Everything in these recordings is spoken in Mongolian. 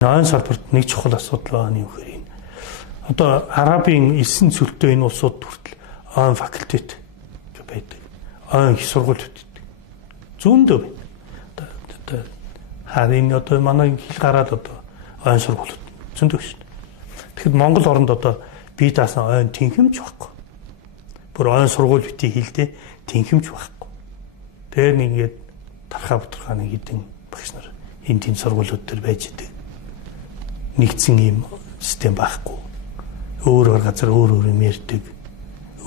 Ойн салбарт нэг чухал асуудал байна юу гэхээр одоо Арабын 9 цөлтэй энэ улсууд хүртэл ойн факультет байдаг. Ойн их сургууль байдаг. Зүүндөө байна. Одоо харин одоо манай хэл гараад одоо ойн сургуулиуд зөндөө шүү дээ. Тэгэхэд Монгол оронд одоо бие даасан ойн тэнхимж байхгүй. Бүр ойн сургууль битгий хэлдэ тэнхимж байхгүй. Тэр нэгээд тархаа бутархаа нэг хэдэн багш нар энэ тийм сургуулиуд төр байж идэг. Нэгдсэн юм систем байхгүй. Өөр газар өөр юм ярьдаг.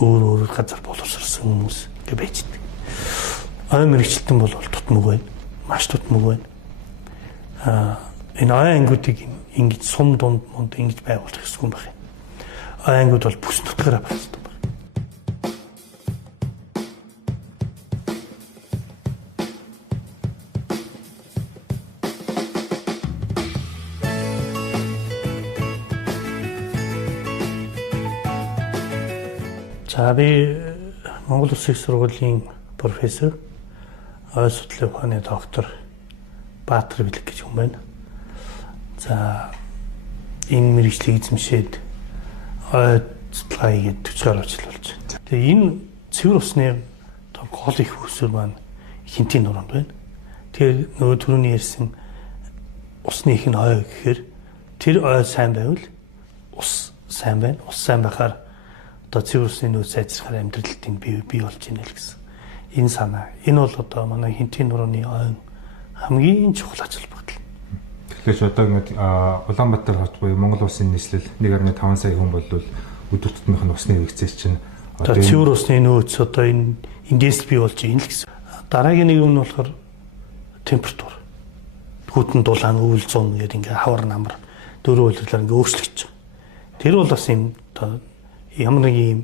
Өөр газар боловсрсан хүмүүс гэж байждаг. Ойн мэрэгчлэн бол тутмаг байна. Маш тутмаг байна. Энэ ойн ангиудыг ингэж сум дунд ингэж байгуулах хэрэггүй юм байна. Ойн ангиуд бол бүс нутгаараа болсон. За би Монгол Улсын их сургуулийн профессор, ойн судлалын ухааны доктор Баатар Бэлэг гэж хүн байна. За энэ мэргэжлийг эзэмшээд ойн судалгаа хийгээд 40 гаруй жил болж байна. Тэгээ энэ цэвэр усны гол их усүр маань Хинтийн нуруунд байна. Тэр нөгөө түрүүний ярьсан усны их нь ой гэхээр тэр ой сайн байвал ус сайн байна. Ус сайн байхаар одоо цэвэр усны нөөц сайжрахаар амьдралд бий болж байна л гэсэн. Энэ санаа. Энэ бол одоо манай Хинтийн нурууны ойн хамгийн чухал ач холбогдол. Тэгэхээр одоо ингэ Улаанбаатар хот буюу Монгол улсын нийслэл 1.5 сая хүн болвол өдөр тутмынх нь усны хэрэгцээс чинь одоо цэвэр усны нөөц одоо энэ эндээс бий болж байна л гэсэн. Дараагийн нэг юм нь болохоор температур. Хүйтэн дулаан өвөл зун гэдэг ингээ хавар намар дөрөв үйлдэлээр ингээ өөрчлөгдөж байгаа. Тэр бол бас юм одоо ямар нэг юм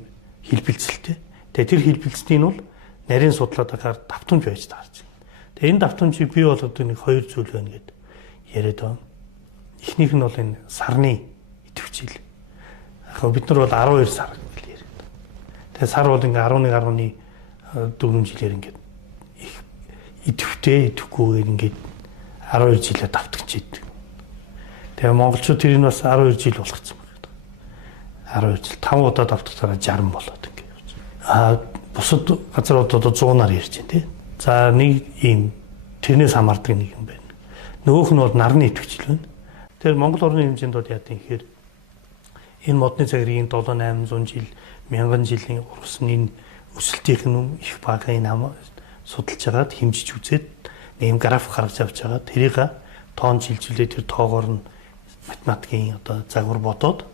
хэлбэлцэлтэй. Тэгээ тэр хэлбэлцлийн нь бол нарийн судлаад байхаар давтамж байж таарч байна. Тэгээ энэ давтамжийг бий болгоод нэг хоёр зүйл байна гэд яриад байна. Эхнийх нь бол энэ сарны идэвхжил. Яг бид нар бол 12 сар гэж яриад. Тэгээ сар бол ингээ 11.4 жилээр ингээ их идэвхтэй идэвхгүйгээр ингээ 12 жилээр давтагч идэг. Тэгээ монголчууд тэрийг бас 12 жил болгоцсон. 12 жил 5 удаа давтагтаараа 60 болоод ингэ явж байна. Бусад газрууд одоо 100-аар ярьж байна тий. За нэг ийм тэрнээс хамаардаг нэг юм байна. Нөгөөх нь бол нарны идэвхжил байна. Тэр Монгол орны хэмжээнд бол яа гэхээр энэ модны цагирийн 7-800 жил 1000 жилийн урсан энэ өсөлтийнх нь их бага энэ судалж байгаад хэмжиж үзээд нэг юм график гаргаж авч байгаа. Тэрийг тоон шилжүүлээд тэр тоогоор нь математикийн одоо загвар бодоод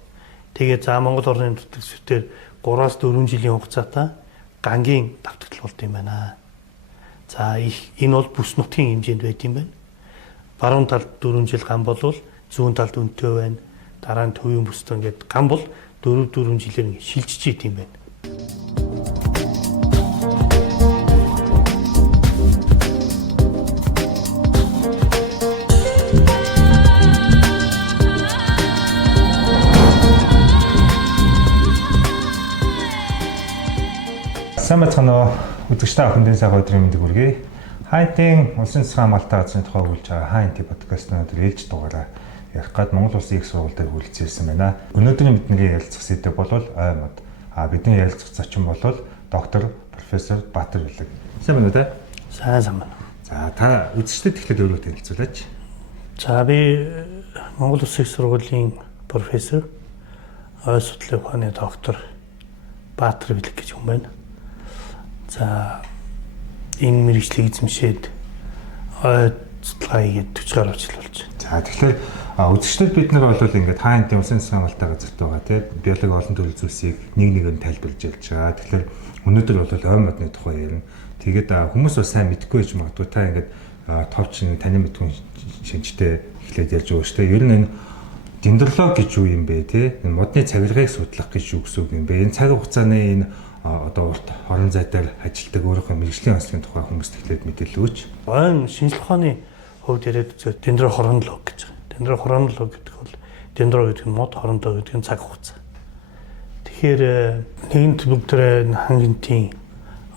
тэгээд за Монгол орны төтөлсөөр 3-4 жилийн хугацаатай гангийн давтагдал болд юм байна. За энэ бол бүс нутгийн хэмжээнд байт юм байна. Баруун талд 4 жил ган болвол зүүн талд өнтөө байна. Дараа нь төвийн бүстэй ингээд ган бол 4 жилээр шилжиж ит юм байна. Самбайцгаана үзэгчтэй охиндын сайхан өдрийн мэндийг хүргэе. Хайтын улсын засгийн хамгаалалтын газрын тухай өгүүлж байгаа Хайнти подкаст өнөөдөр ээлж дугаараа ярих гээд Монгол Улсын их сургууль дээр хүрэлцүүлсэн байна. Өнөөдрийн бидний ярилцах сэдэв бол ой мод. Бидний ярилцах зочин бол доктор профессор Баатар Бэлэг. Сайн байна уу те? Сайн байна. За та үзэгчдэд тэгэхээр өөрөө танилцуулаач. За би Монгол Улсын их сургуулийн профессор, ойн судлалын ухааны доктор Баатар Бэлэг гэж хүн байна. За энэ мэргэжлийг эзэмшээд ойн судалгаа хийгээд 40 гаруй жил болж байна. За тэгэхээр үзэгчдэд бид нар бол ингээд Хайнтын улсын засгийн хамгаалалтын газарт байгаа тийм биологи олон төрлийн зүйлсийг нэг тайлбарлаж явж байгаа. Тэгэхээр өнөөдөр бол ойн модны тухай ярина. Тэгээд хүмүүс бас сайн мэдгүй байж магадгүй та ингээд товч таны мэдгүй шинжтэй эхлээд ярьж байгаа шүү дээ. Ер нь энэ дендрологи гэж юу юм бэ те? Энэ модны цагиргааг судлах гэж юу гэсэн үг юм бэ? Энэ цаг хугацааны энэ одоо урт хорон зай дээр ажилладаг өөрийнхөө мэргэжлийн онцлогийн тухай хүмүүст эхлээд мэдээлэл өгөөч. Ойн шинжлэх ухааны хувьд яриад үзвэл дендрохронолог гэж байна. Дендрохронолог гэдэг бол дендро гэдэг нь мод, хорондоо гэдэг нь цаг хугацаа. Тэгэхээр нэгэн бүгдээ хангалтын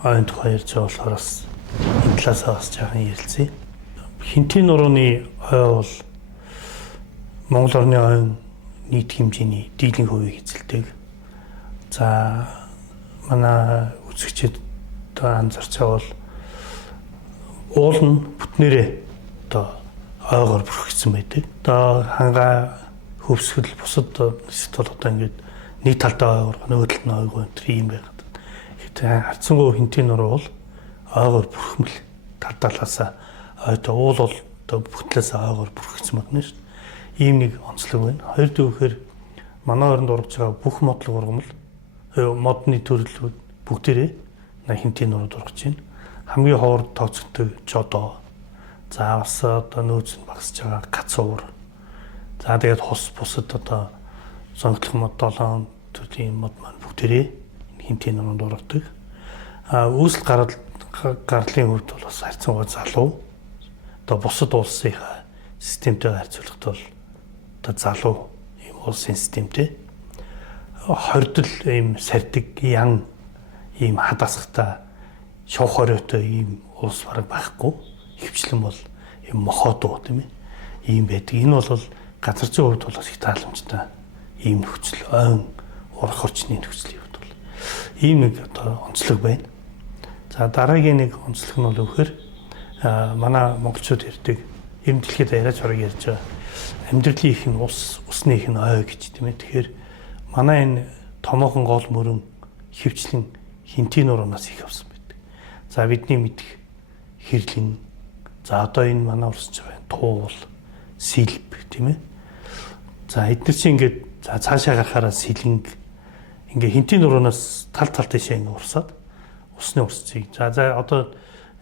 ойн тухай ярьж байгаа болохоор бас энэ талаасаа бас жаахан ярилцъя. Хинтийн нурууны ой бол Монгол орны оюун нийт хэмжээний дийлэнх хувийг эзэлдэг. За манай үзэгчид одоо анзарч байгаа бол уул нь бүтнээрээ одоо ойгоор бүрхэгдсэн байдаг. Одоо хангаа хөвсгөл бусад эсвэл одоо ингээд нэг талдаа ойгоор нөгөө талд нь ойгоо энэ юм байгаад. Гэхдээ хардсангүй хинтийн нуруу бол ойгоор бүрхмэл талдаалаасаа ойтой уул бол одоо бүтлээсээ ойгоор бүрхэгдсэн байна шүү дээ. Ийм нэг онцлог байна. Хоёр дүүхээр манай оронд ургаж байгаа бүх модлог ургамал модны төрлүүд бүгдээрээ хинтийн нурууд ургаж байна. Хамгийн ховор тооцогддог жодоо. За бас одоо нөөц нь багасж байгаа кацуур. За тэгээд хос бусад одоо сонгогдох мод 7 төрлийн мод маань бүгдээрээ хинтийн нуруунд ургадаг. Үүсэл гарлын хувьд бол бас харьцангуй залуу. Одоо бусад улсынхаа системтэйгээр харьцуулахад бол одоо залуу ийм улсын системтэй. Хордол ийм сардаг ян ийм хадасахтай шовх хориотой ийм улс бараг байхгүй. Хөвчлэн бол ийм мохоодуу тийм ээ. Ийм байдаг. Энэ бол газар зүйн хувьд бол их тааламжтай ийм нөхцөл ойн урах орчны нөхцөлийн хувьд бол ийм нэг одоо онцлог байна. За дараагийн нэг онцлог нь бол өгөхөр манай монголчууд ярьдаг юм дэлхийд яриач хорог ярьж байгаа амьдралын их нь усны их нь ой гэж тийм ээ. Тэгэхээр манай энэ томоохон гол мөрөн хөвчлэн хинтийн нуруунаас их авсан байдаг. За бидний мэдих хэрлэн за одоо энэ манай урсч байгаа туул сэлб тийм ээ. За эдгээр чинь ингээд за цаашаа гарахаараа сэлэнг ингээ хинтийн нуруунаас тал тийшээ ингээ урсаад усны урсцыг за одоо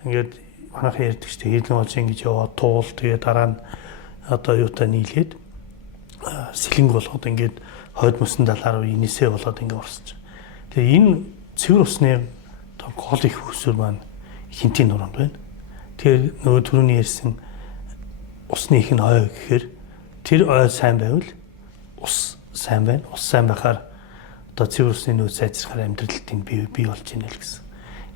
ингээд манайхан ярьдаг шүү дээ хэрлэн болж ингэж яваа туул тэгээ дараа нь одоо юутай нийлээд сэлэнг болгоод ингээд хойд мөсөн талаар инээсээ болоод ингээ урсч. Тэгээ энэ цэвэр усны гол их хөсөр маань хинтийн нуруунд байна. Тэр нөгөө түрүүний ярьсан усны их нь ой гэхээр тэр ой сайн байвал ус сайн байна. Ус сайн байхаар одоо цэвэр усны нөөц сайжрахаар амьдралд нь бий болж ийнэ л гэсэн.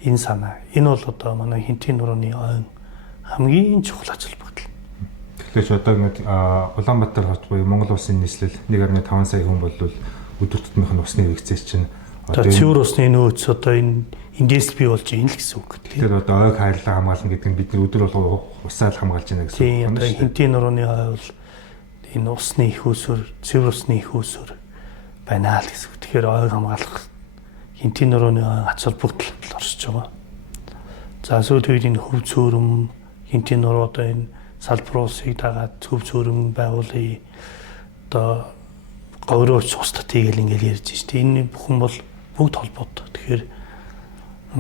Энэ санаа. Энэ бол одоо манай хинтийн нурууны ойн хамгийн чухал ач холбогдол. Тэгэхээр одоо ингээд Улаанбаатар хот буюу Монгол улсын нийслэл 1.5 сая хүн бол өдөр тутмынх нь усны хэрэгцээс чинь одоо цэвэр усны нөөц одоо энэ эндээс бий болж ийн л гэсэн үг. Тэгэхээр одоо ойг хайрлаа хамгаална гэдэг нь бидний өдөр болго усаал хамгаалж байна гэсэн үг байна. Тийм хинтийн нурууны ой бол энэ усны их усөр, цэвэр усны их усөр байна л гэсэн үг. Тэгэхээр ойг хамгаалах хинтийн нурууны ач холбогдол оршиж байгаа. За сүүл үед энэ хөв цөөрөм хинтийн нуруу одоо энэ салбар усыг дагаад хөв цөөрөм байгуулъя. Одоо говьрооч устдтыг л ингээл ярьж штэ. Энэ бүхэн бол бүгд холбоотой. Тэгэхээр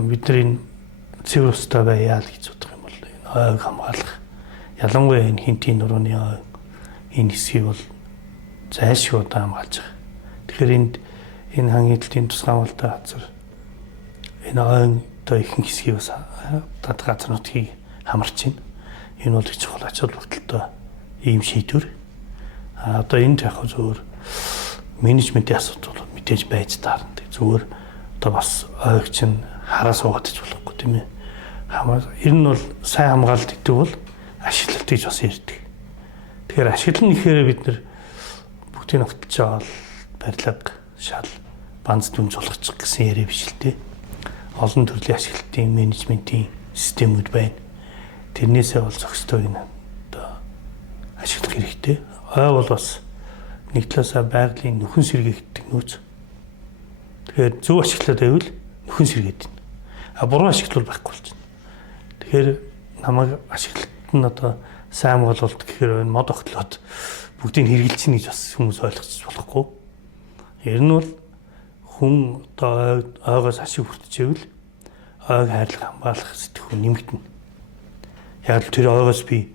бид нар энэ цэвэр устай байяа л гэж бодох юм бол энэ ойг хамгаалах. Ялангуяа энэ хинтийн нурууны ой энэ хэсгийг бол зайлшгүй одоо хамгаалж байгаа. Тэгэхээр энэ хангалтын тусгай амлалтай газар энэ ойн одоо ихэнх хэсгийг бас дад газар нутгийг хамарч байна. Энэ бол их чухал ач холбогдолтой ийм шийдвэр. Одоо энд яг зөвөр менежментийн асуудал бол мэдээж байж таарна. Зүгээр одоо бас ойг чинь хараа суугаад иж болохгүй тийм ээ. Ер нь бол сайн хамгаалалт гэдэг бол ашиглалт гэж бас ярьдаг. Тэгэхээр ашиглал нь ихээр бид нар бүгдийг ногтлж аваад барилга, шал, банц дүнж болгочих гэсэн яриа биш л дээ. Олон төрлийн ашиглалтын менежментийн системүүд байна. Тэрнээсээ бол зохистойг нь одоо ашиглах хэрэгтэй. Ой бол бас нэг талаасаа байгалийн нөхөн сэргээгддэг нөөц. Тэгэхээр зөв ашиглаад байвал нөхөн сэргээд байна. Буруу ашиглал байхгүй болж байна. Тэгэхээр намайг ашиглалт нь одоо сайн бололт гэхээр энэ мод огтлоод бүгдийг хэрэгжилж чинь гэж бас хүмүүс ойлгочих болохгүй. Ер нь бол хүн одоо ойгоос ашиг хүртчихвэл ойг хайрлах хамгаалах сэтгэхүй нэмэгдэнэ. Яг л тэр ойгоос би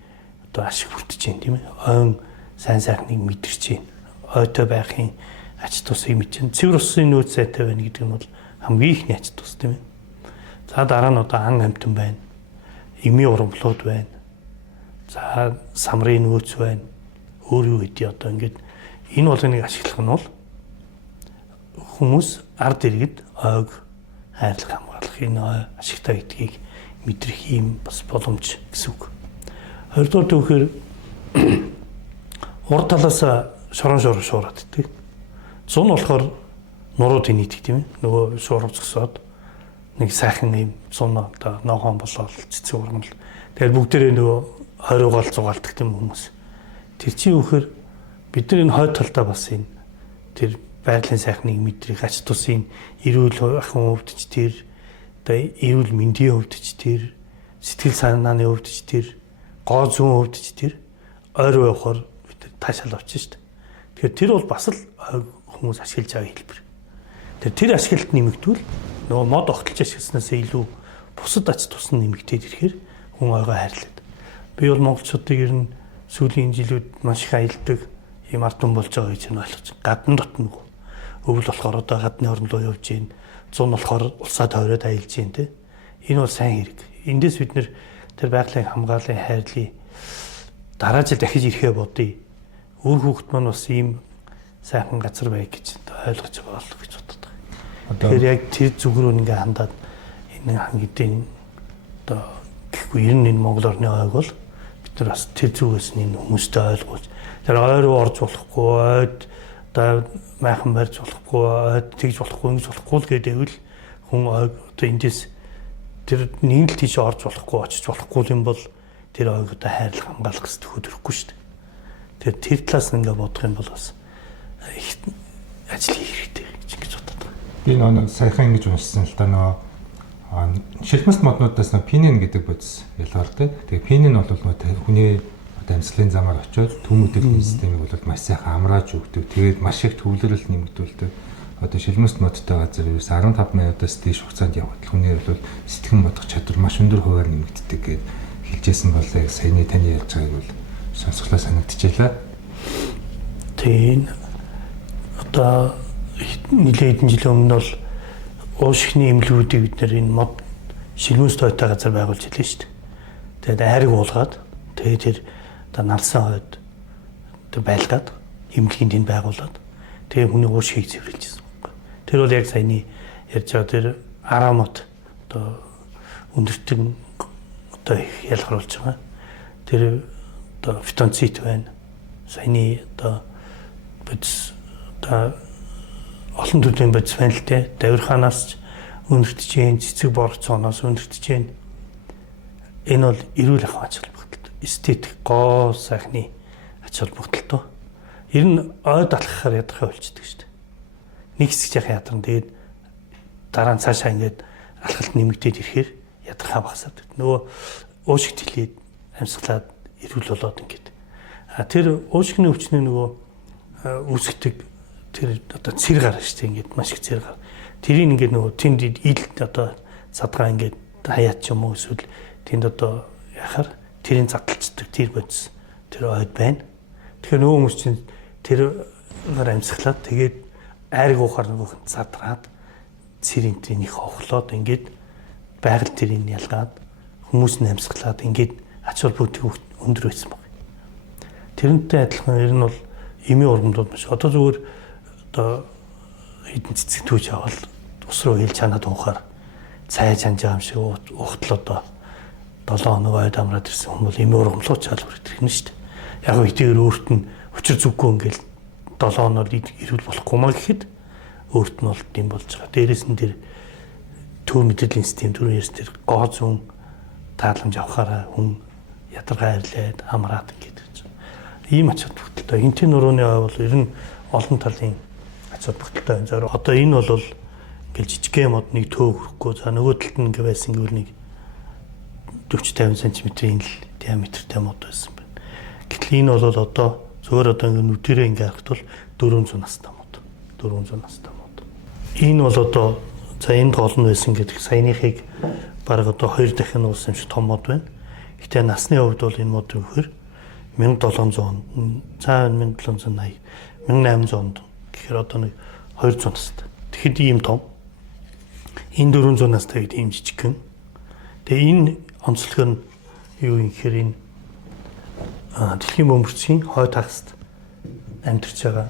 одоо ашиг хүртэж байна тийм ээ. Ойн сайн сайхныг мэдэрч байна. Ойтой байхын ач тусыг мэдж байна. Цэвэр усын нөөц сайтай байна гэдэг нь бол хамгийн ихний ач тус тийм ээ. За дараа нь одоо ан амтан байна. Эми урамлууд байна. За самрын нөөц байна. Өөр юу гэдээ одоо ингээд энэ бол нэг ашиглах нь бол хүмүүс ард иргэд ойг хайрлах хамгаалах энэ ашигтай гэдгийг мэдрэх юм бас боломж гэсэн үг. Хоёрдугаар төвхөр урд талаас шорон шуураад иддэг. Зун болохоор нуруудыг нийтдэг тийм ээ. Нөгөө шуурав зөксөөд нэг сайхан юм зун одоо ногоон болоод цэцэг ургамал. Тэгэхээр бүгдээрээ нөгөө хойроогаал зугаалдаг тийм хүмүүс. Тэр чинь үхээр бид нар энэ хойд талдаа бас энэ тэр байгалийн сайхныг мэдрэх ач тусын эрүүл ахын хувьд ч тэр одоо эрүүл мэндийн хувьд ч тэр сэтгэл санааны хувьд ч тэр гоо зүүн хувьд ч тэр ойроо явахаар бид таашаал авчих шүү дээ. Тэгэхээр тэр бол бас л хүмүүс ашиглаж байгаа хэлбэр. Тэр ашиглалт нэмэгдвэл нөгөө мод огтлж ашигласнаас илүү бусад ач тус нь нэмэгдээд ирэхээр хүн ойгоо хайрлаад. Би бол монголчуудыг ер нь сүүлийн жилүүд маш их аялдаг юм ард түмэн болж байгаа гэж ойлгож байна. Гадна дотног. Өвөл болохоор одоо гадны орн руу явж гин, зун болохоор улсаа тойроод аялж гин тэ. Энэ бол сайн хэрэг. Эндээс бид нэр тэр байгалийн хамгааллын хайрлын дараа жил дахиж ирэхээ бодъё. Өөр хүүхэд маань бас ийм сайхан газар бай гэж ойлгож байгаа л гэж боддог. Тэгэхээр яг тэр зүг рүү ингээ хандаад энэ хангидын одоо гэхгүй ер нь энэ Монгол орны ойг бол бид нар бас тэр зүгээс энэ хүмүүстэй ойлгуулж тэр ой руу орж болохгүй, ойд одоо майхан барьж болохгүй, ойд тэгж болохгүй, ингэж болохгүй л гэдэвэл хүн ойг одоо эндээс тэр нийлэлт тийш орж болохгүй, очиж болохгүй юм бол тэр ойг одоо хайрлах хамгаалах гэсэн хөдөлгөхгүй шүү дээ. Тэр талаас нь ингээ бодох юм бол бас их ажил хийх хэрэгтэй гэж боддог. Би нэг саяхан ингэж уншсан л да нөгөө шилмэс моднуудаас нэг пинен гэдэг бодис ялгардаг. Тэгээ пинен бол нөгөө хүний амьсгалын замаар очиод төмөдөлийн системийг бол маш сайхан амрааж өгдөг. Тэгээд маш их төвлөрөл нэмэгдүүлдэг. Одоо шилмэс модтой газар ерөөс 15 минутаас дээш хугацаанд явхад хүний бол сэтгэн бодох чадвар маш өндөр хуваар нэмэгддэг гэж хэлжсэн бол яг саяны таны ярьж байгааг бол сонсголоо санагдчихлаа. Тийм одоо нэлээд хэдэн жилийн өмнө бол уушхны эмнэлгүүдийг бид нэр энэ мод шилмэс тойтой газар байгуулж илээ шүү дээ. Тэгээд айрыг уулгаад тэгээд тэр одоо нарсан хойд тэр байлгаад эмнэлгийн тэнд байгуулад тэгээд хүний уушхийг цэвэрлэжсэн байхгүй. Тэр бол яг саяны ярьж байгаа тэр арамот одоо өндөртөн одоо ялгаруулж байгаа. Тэр одоо фитонцит байна. Саяны одоо бодис одоо олон төрлийн бодис байна л дээ. Давирхаанаас өндөртөж जैन цэцэг борцооноос өндөртөж जैन. Энэ бол эрүүл ахуйн ач холбогдол. Эстетик гоо сайхны ач холбогдолтой. Ер нь ойд алхахаар ядрахаа болчихдөг шүү дээ. Нэг хэсэг яхаа ядарна. Тэгээд дараа нь цаашаа ингээд алхалт нэмэгдээд ирэхээр ядрахаа багасаад. Нөгөө уушигт хилээд амьсгалаад эрүүл болоод ингээд. Тэр уушигны өвчнөө нөгөө үүсгдэг тэр одоо цэр гар шүү дээ. Ингээд маш их цэр гар. Тэрийг ингээд нөгөө тэнд ил одоо задгаа ингээд хаяат ч юм уу эсвэл тэнд одоо яхаар тэрийн задлцдаг тэр бодис тэр ойд байна. Тэгэхээр нөгөө хүмүүс чинь тэр амьсгалаад тэгээд айрыг уухаар нөгөөх нь задраад цэрийн тэрийг хохлоод ингээд байгаль тэрийг ялгаад хүмүүс нь амьсгалаад ингээд ач холбогдол өндөр байсан баг. Тэрнтэй адилхан ер нь бол эмийн ургамлууд маш одоо зүгээр одоо хэдэн цэцэг түүж авал ус руу хил чанаад уухаар цай чанжаа юм шиг ухтал одоо 7 хоног ойд амраад ирсэн хүмүүс эмийн ургамлууд чалбар идэх юм шүү дээ. Яг нь ихээр өөрт нь учир зүггүй ингээл 7 хоноор ирүүл болохгүй маа гэхэд өөрт нь бол тийм болж байгаа. Дээрээс нь тэр төв мэдрэлийн систем түрүүнээс тэр гоо зүүн тааламж авахаараа хүн ядаргаа хайрлаад амраад ингээд гэж. Ийм ач холбогдолтой. Энтийн нурууны ой бол ер нь олон талын ач холбогдолтой байна. За одоо энэ бол ингээл жижигхэн мод нэг төв хөрөхгүй. За нөгөө талд нь ингээ байсан гэвэл нэг 40-50 см-ийн диаметртэй мод байсан байна. Гэтэл энэ бол одоо зөвөр одоо ингээ нүдэрээ ингээ харахад бол 400 настай мод. 400 настай мод. Энэ бол одоо за энэ толон байсан гэдэг саяныхыг бараг одоо 2 дахин уулсан юм шиг том мод байна. Гэтэ насны хувьд бол энэ мод өгөхөр 1700 онд, цаа 1780, 1800 онд гэхээр одоо нэг 200 настай. Тэгэхэд ийм том. Энэ 400 настай гэдэг ийм жижигхэн. Тэгээ энэ онцлог нь юу юм гэхээр энэ дэлхийн бөмбөрцгийн хойд хагаст амьдарч байгаа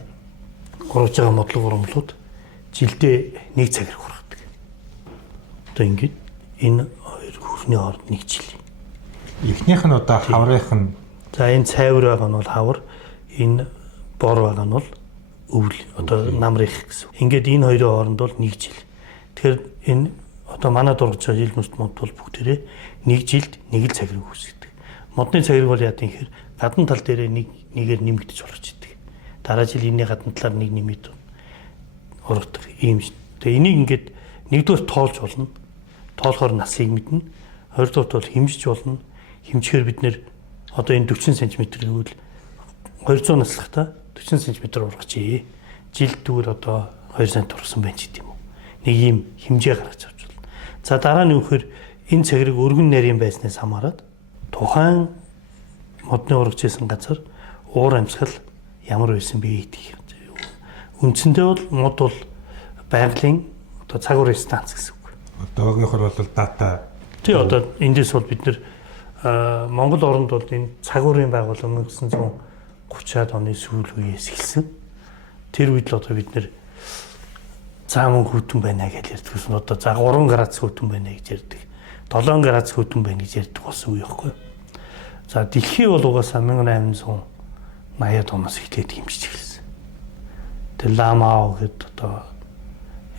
гурвж байгаа модлог ургамлууд жилдээ 1 цаг хэрэг хургадаг. Одоо ингээд энэ хоёр хүрхний хооронд 1 жил. Эхнийх нь одоо хаврынх нь за энэ цайвар байгаа нь бол хавар, энэ бор байгаа нь бол өвөл одоо намрах гэсэн. Ингээд энэ хоёрын хооронд бол 1 жил. Тэгэхээр энэ одоо манай дургаж байгаа жил мөст мод бол бүгдээрээ 1 жилд 1 л цагираг үүсгэдэг. Модны цагираг бол яа гэхээр гадна тал дээрээ нэгээр нэмэгдэж ургаж идэг. Дараа жил энэний гадна талаар нэг нэмээд ургадаг ийм. Тэгээ энийг ингээд нэгдүгээр тоолж болно. Тоолохоор насыг мэднэ. Хоёрдугаар бол хэмжиж болно. Хэмжихээр бид нэр одоо энэ 40 см гэвэл 200 наслахтаа 40 см ургачээ. Жилд тэгвэл одоо 2 см ургасан байх ч гэдэм үү. Нэг ийм хэмжээ гаргаж авч болно. За дараа нь юу гэхээр энэ цагираг өргөн нарийн байснаас хамаарат тухайн модны ургаж исэн газар уур амьсгал ямар байсан бэ гэдэг. Үндсэндээ бол мод бол байгалийн одоо цагуурын станц гэсэн үг. Одоогийнхор бол дата. Тий одоо эндээс бол бид нэр Монгол оронд бол энэ цагуурын байгууллага 1930-аад оны сүүл үеэс эхэлсэн. Тэр үед л одоо бид нэр цаамын хүйтэн байна гэж ярьдаг. Одоо за 3 градус хүйтэн байна гэж ярьдаг. 7 градус хүйтэн байна гэж ярьдаг болсон үе байхгүй. За дэлхий бол угаасаа 1880-аад оноос эхлээд хэмжиж эхэлсэн. Тэр Ламао гэдэг одоо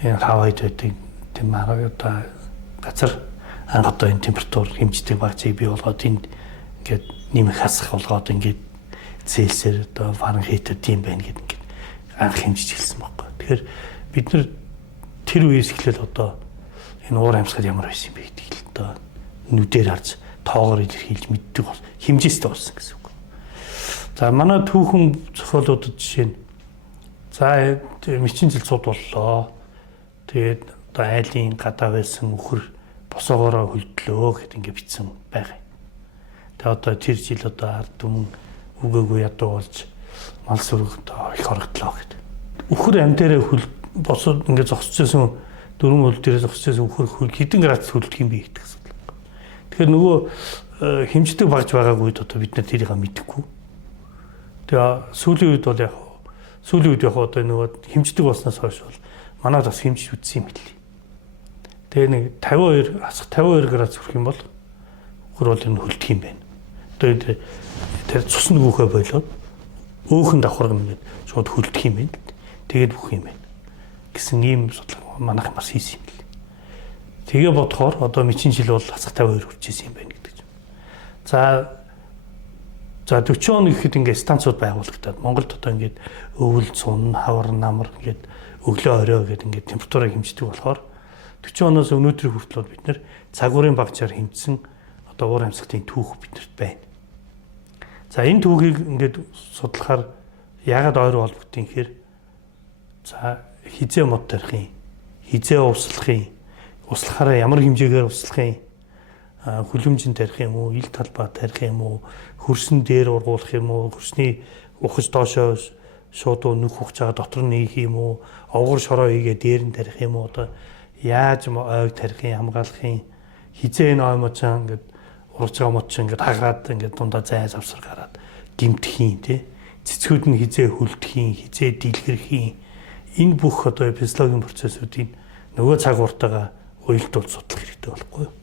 энэ Хавайд байдаг тийм одоо газар одоо энэ температур хэмждэг багцыг бий болгоод энд ингээд нэмэх хасах болгоод ингээд Цельсиэр одоо Фаранхейтээр тийм байна гэдэг ингээд анх хэмжиж хэлсэн байхгүй. Тэгэхээр бид нар тэр үеэс эхлээл одоо энэ уур амьсгал ямар байсан бэ гэдгийг л одоо нүдээр харж тоогоор илэрхийлж мэддэг бол хэмжээстэй болсон гэсэн үг. За манай түүхэн зохиолуудад жишээ нь за мэчин цэлцууд боллоо. Тэгээд одоо айлын гадаа байсан үхэр босоогоороо хөлдлөө гэд ингэ бичсэн байгаа. Тэгээ одоо тэр жил одоо ард түмэн үгээгүй ядуу болж мал сүрэг одоо их хорогдлоо гэд. Үхэр амтаараа хөл босоод ингэ зогсчихсон дөрвөн хөл дээрээ зогсчихсон үхэр хөл хэдэн градус хөлдөх юм бэ гэдэг асуудал. Тэгэхээр нөгөө хэмждэг багж байгаагүй одоо бид нар тэрийг мэдэхгүй. Тэгээ сүүлийн үед бол яг одоо нөгөө хэмждэг болсноос хойш бол манайд бас хэмжиж үтсэн юм билээ. Тэгээ нэг 52 градус хүрэх юм бол үхэр бол энэ хөлдөх юм байна. Одоо тэр цусны гүөхэ болоод өөхөн давхарг нэгэд шууд хөлдөх юм байна. Тэгээд бүх юм байна гэсэн ийм судалгаа манайх бас хийсэн юм билээ. Тэгээ бодохоор одоо мэчин жил бол хасах 52 хүрчээсэн юм байна гэдэг чинь. За 40 он гэхэд ингээд станцууд байгуулагдаад Монголд одоо ингээд өвөл, цун, хавар, намар ингээд өглөө орой гэдэг ингээд температурыг хэмждэг болохоор 40 оноос өнөөдрийн хүртэл бид нэр цагуурын багцаар хэмжсэн одоо уур амьсгалын түүх биднэрт байна. За энэ түүхийг ингээд судлахаар яагаад ойр холбогдсон гэхээр за хизээ мод тарихын, хизээ услахаараа ямар хэмжээгээр услахын, хүлэмжин тарих юм уу, ил талбай тарих юм уу, хөрсөн дээр ургуулах юм уу, хөрсний ухаж доошоо шууд нүх ухаж байгаа дотор нь ийх юм уу, овгор шороо ийгээ дээр нь тарих юм уу, одоо яаж ойг тарихын хамгаалахын хизээ энэ ой мочон ингээд урж байгаа мочон ингээд хагаад ингээд дундаа зай завсар гараад гимтгэхийн тий цэцгүүд нь хизээ хөлдөхийн хизээ дийлгэрхийн энэ бүх одоо физиологийн процессуудыг нөгөө цаг уртаага уялдуул судлах хэрэгтэй болохгүй юу.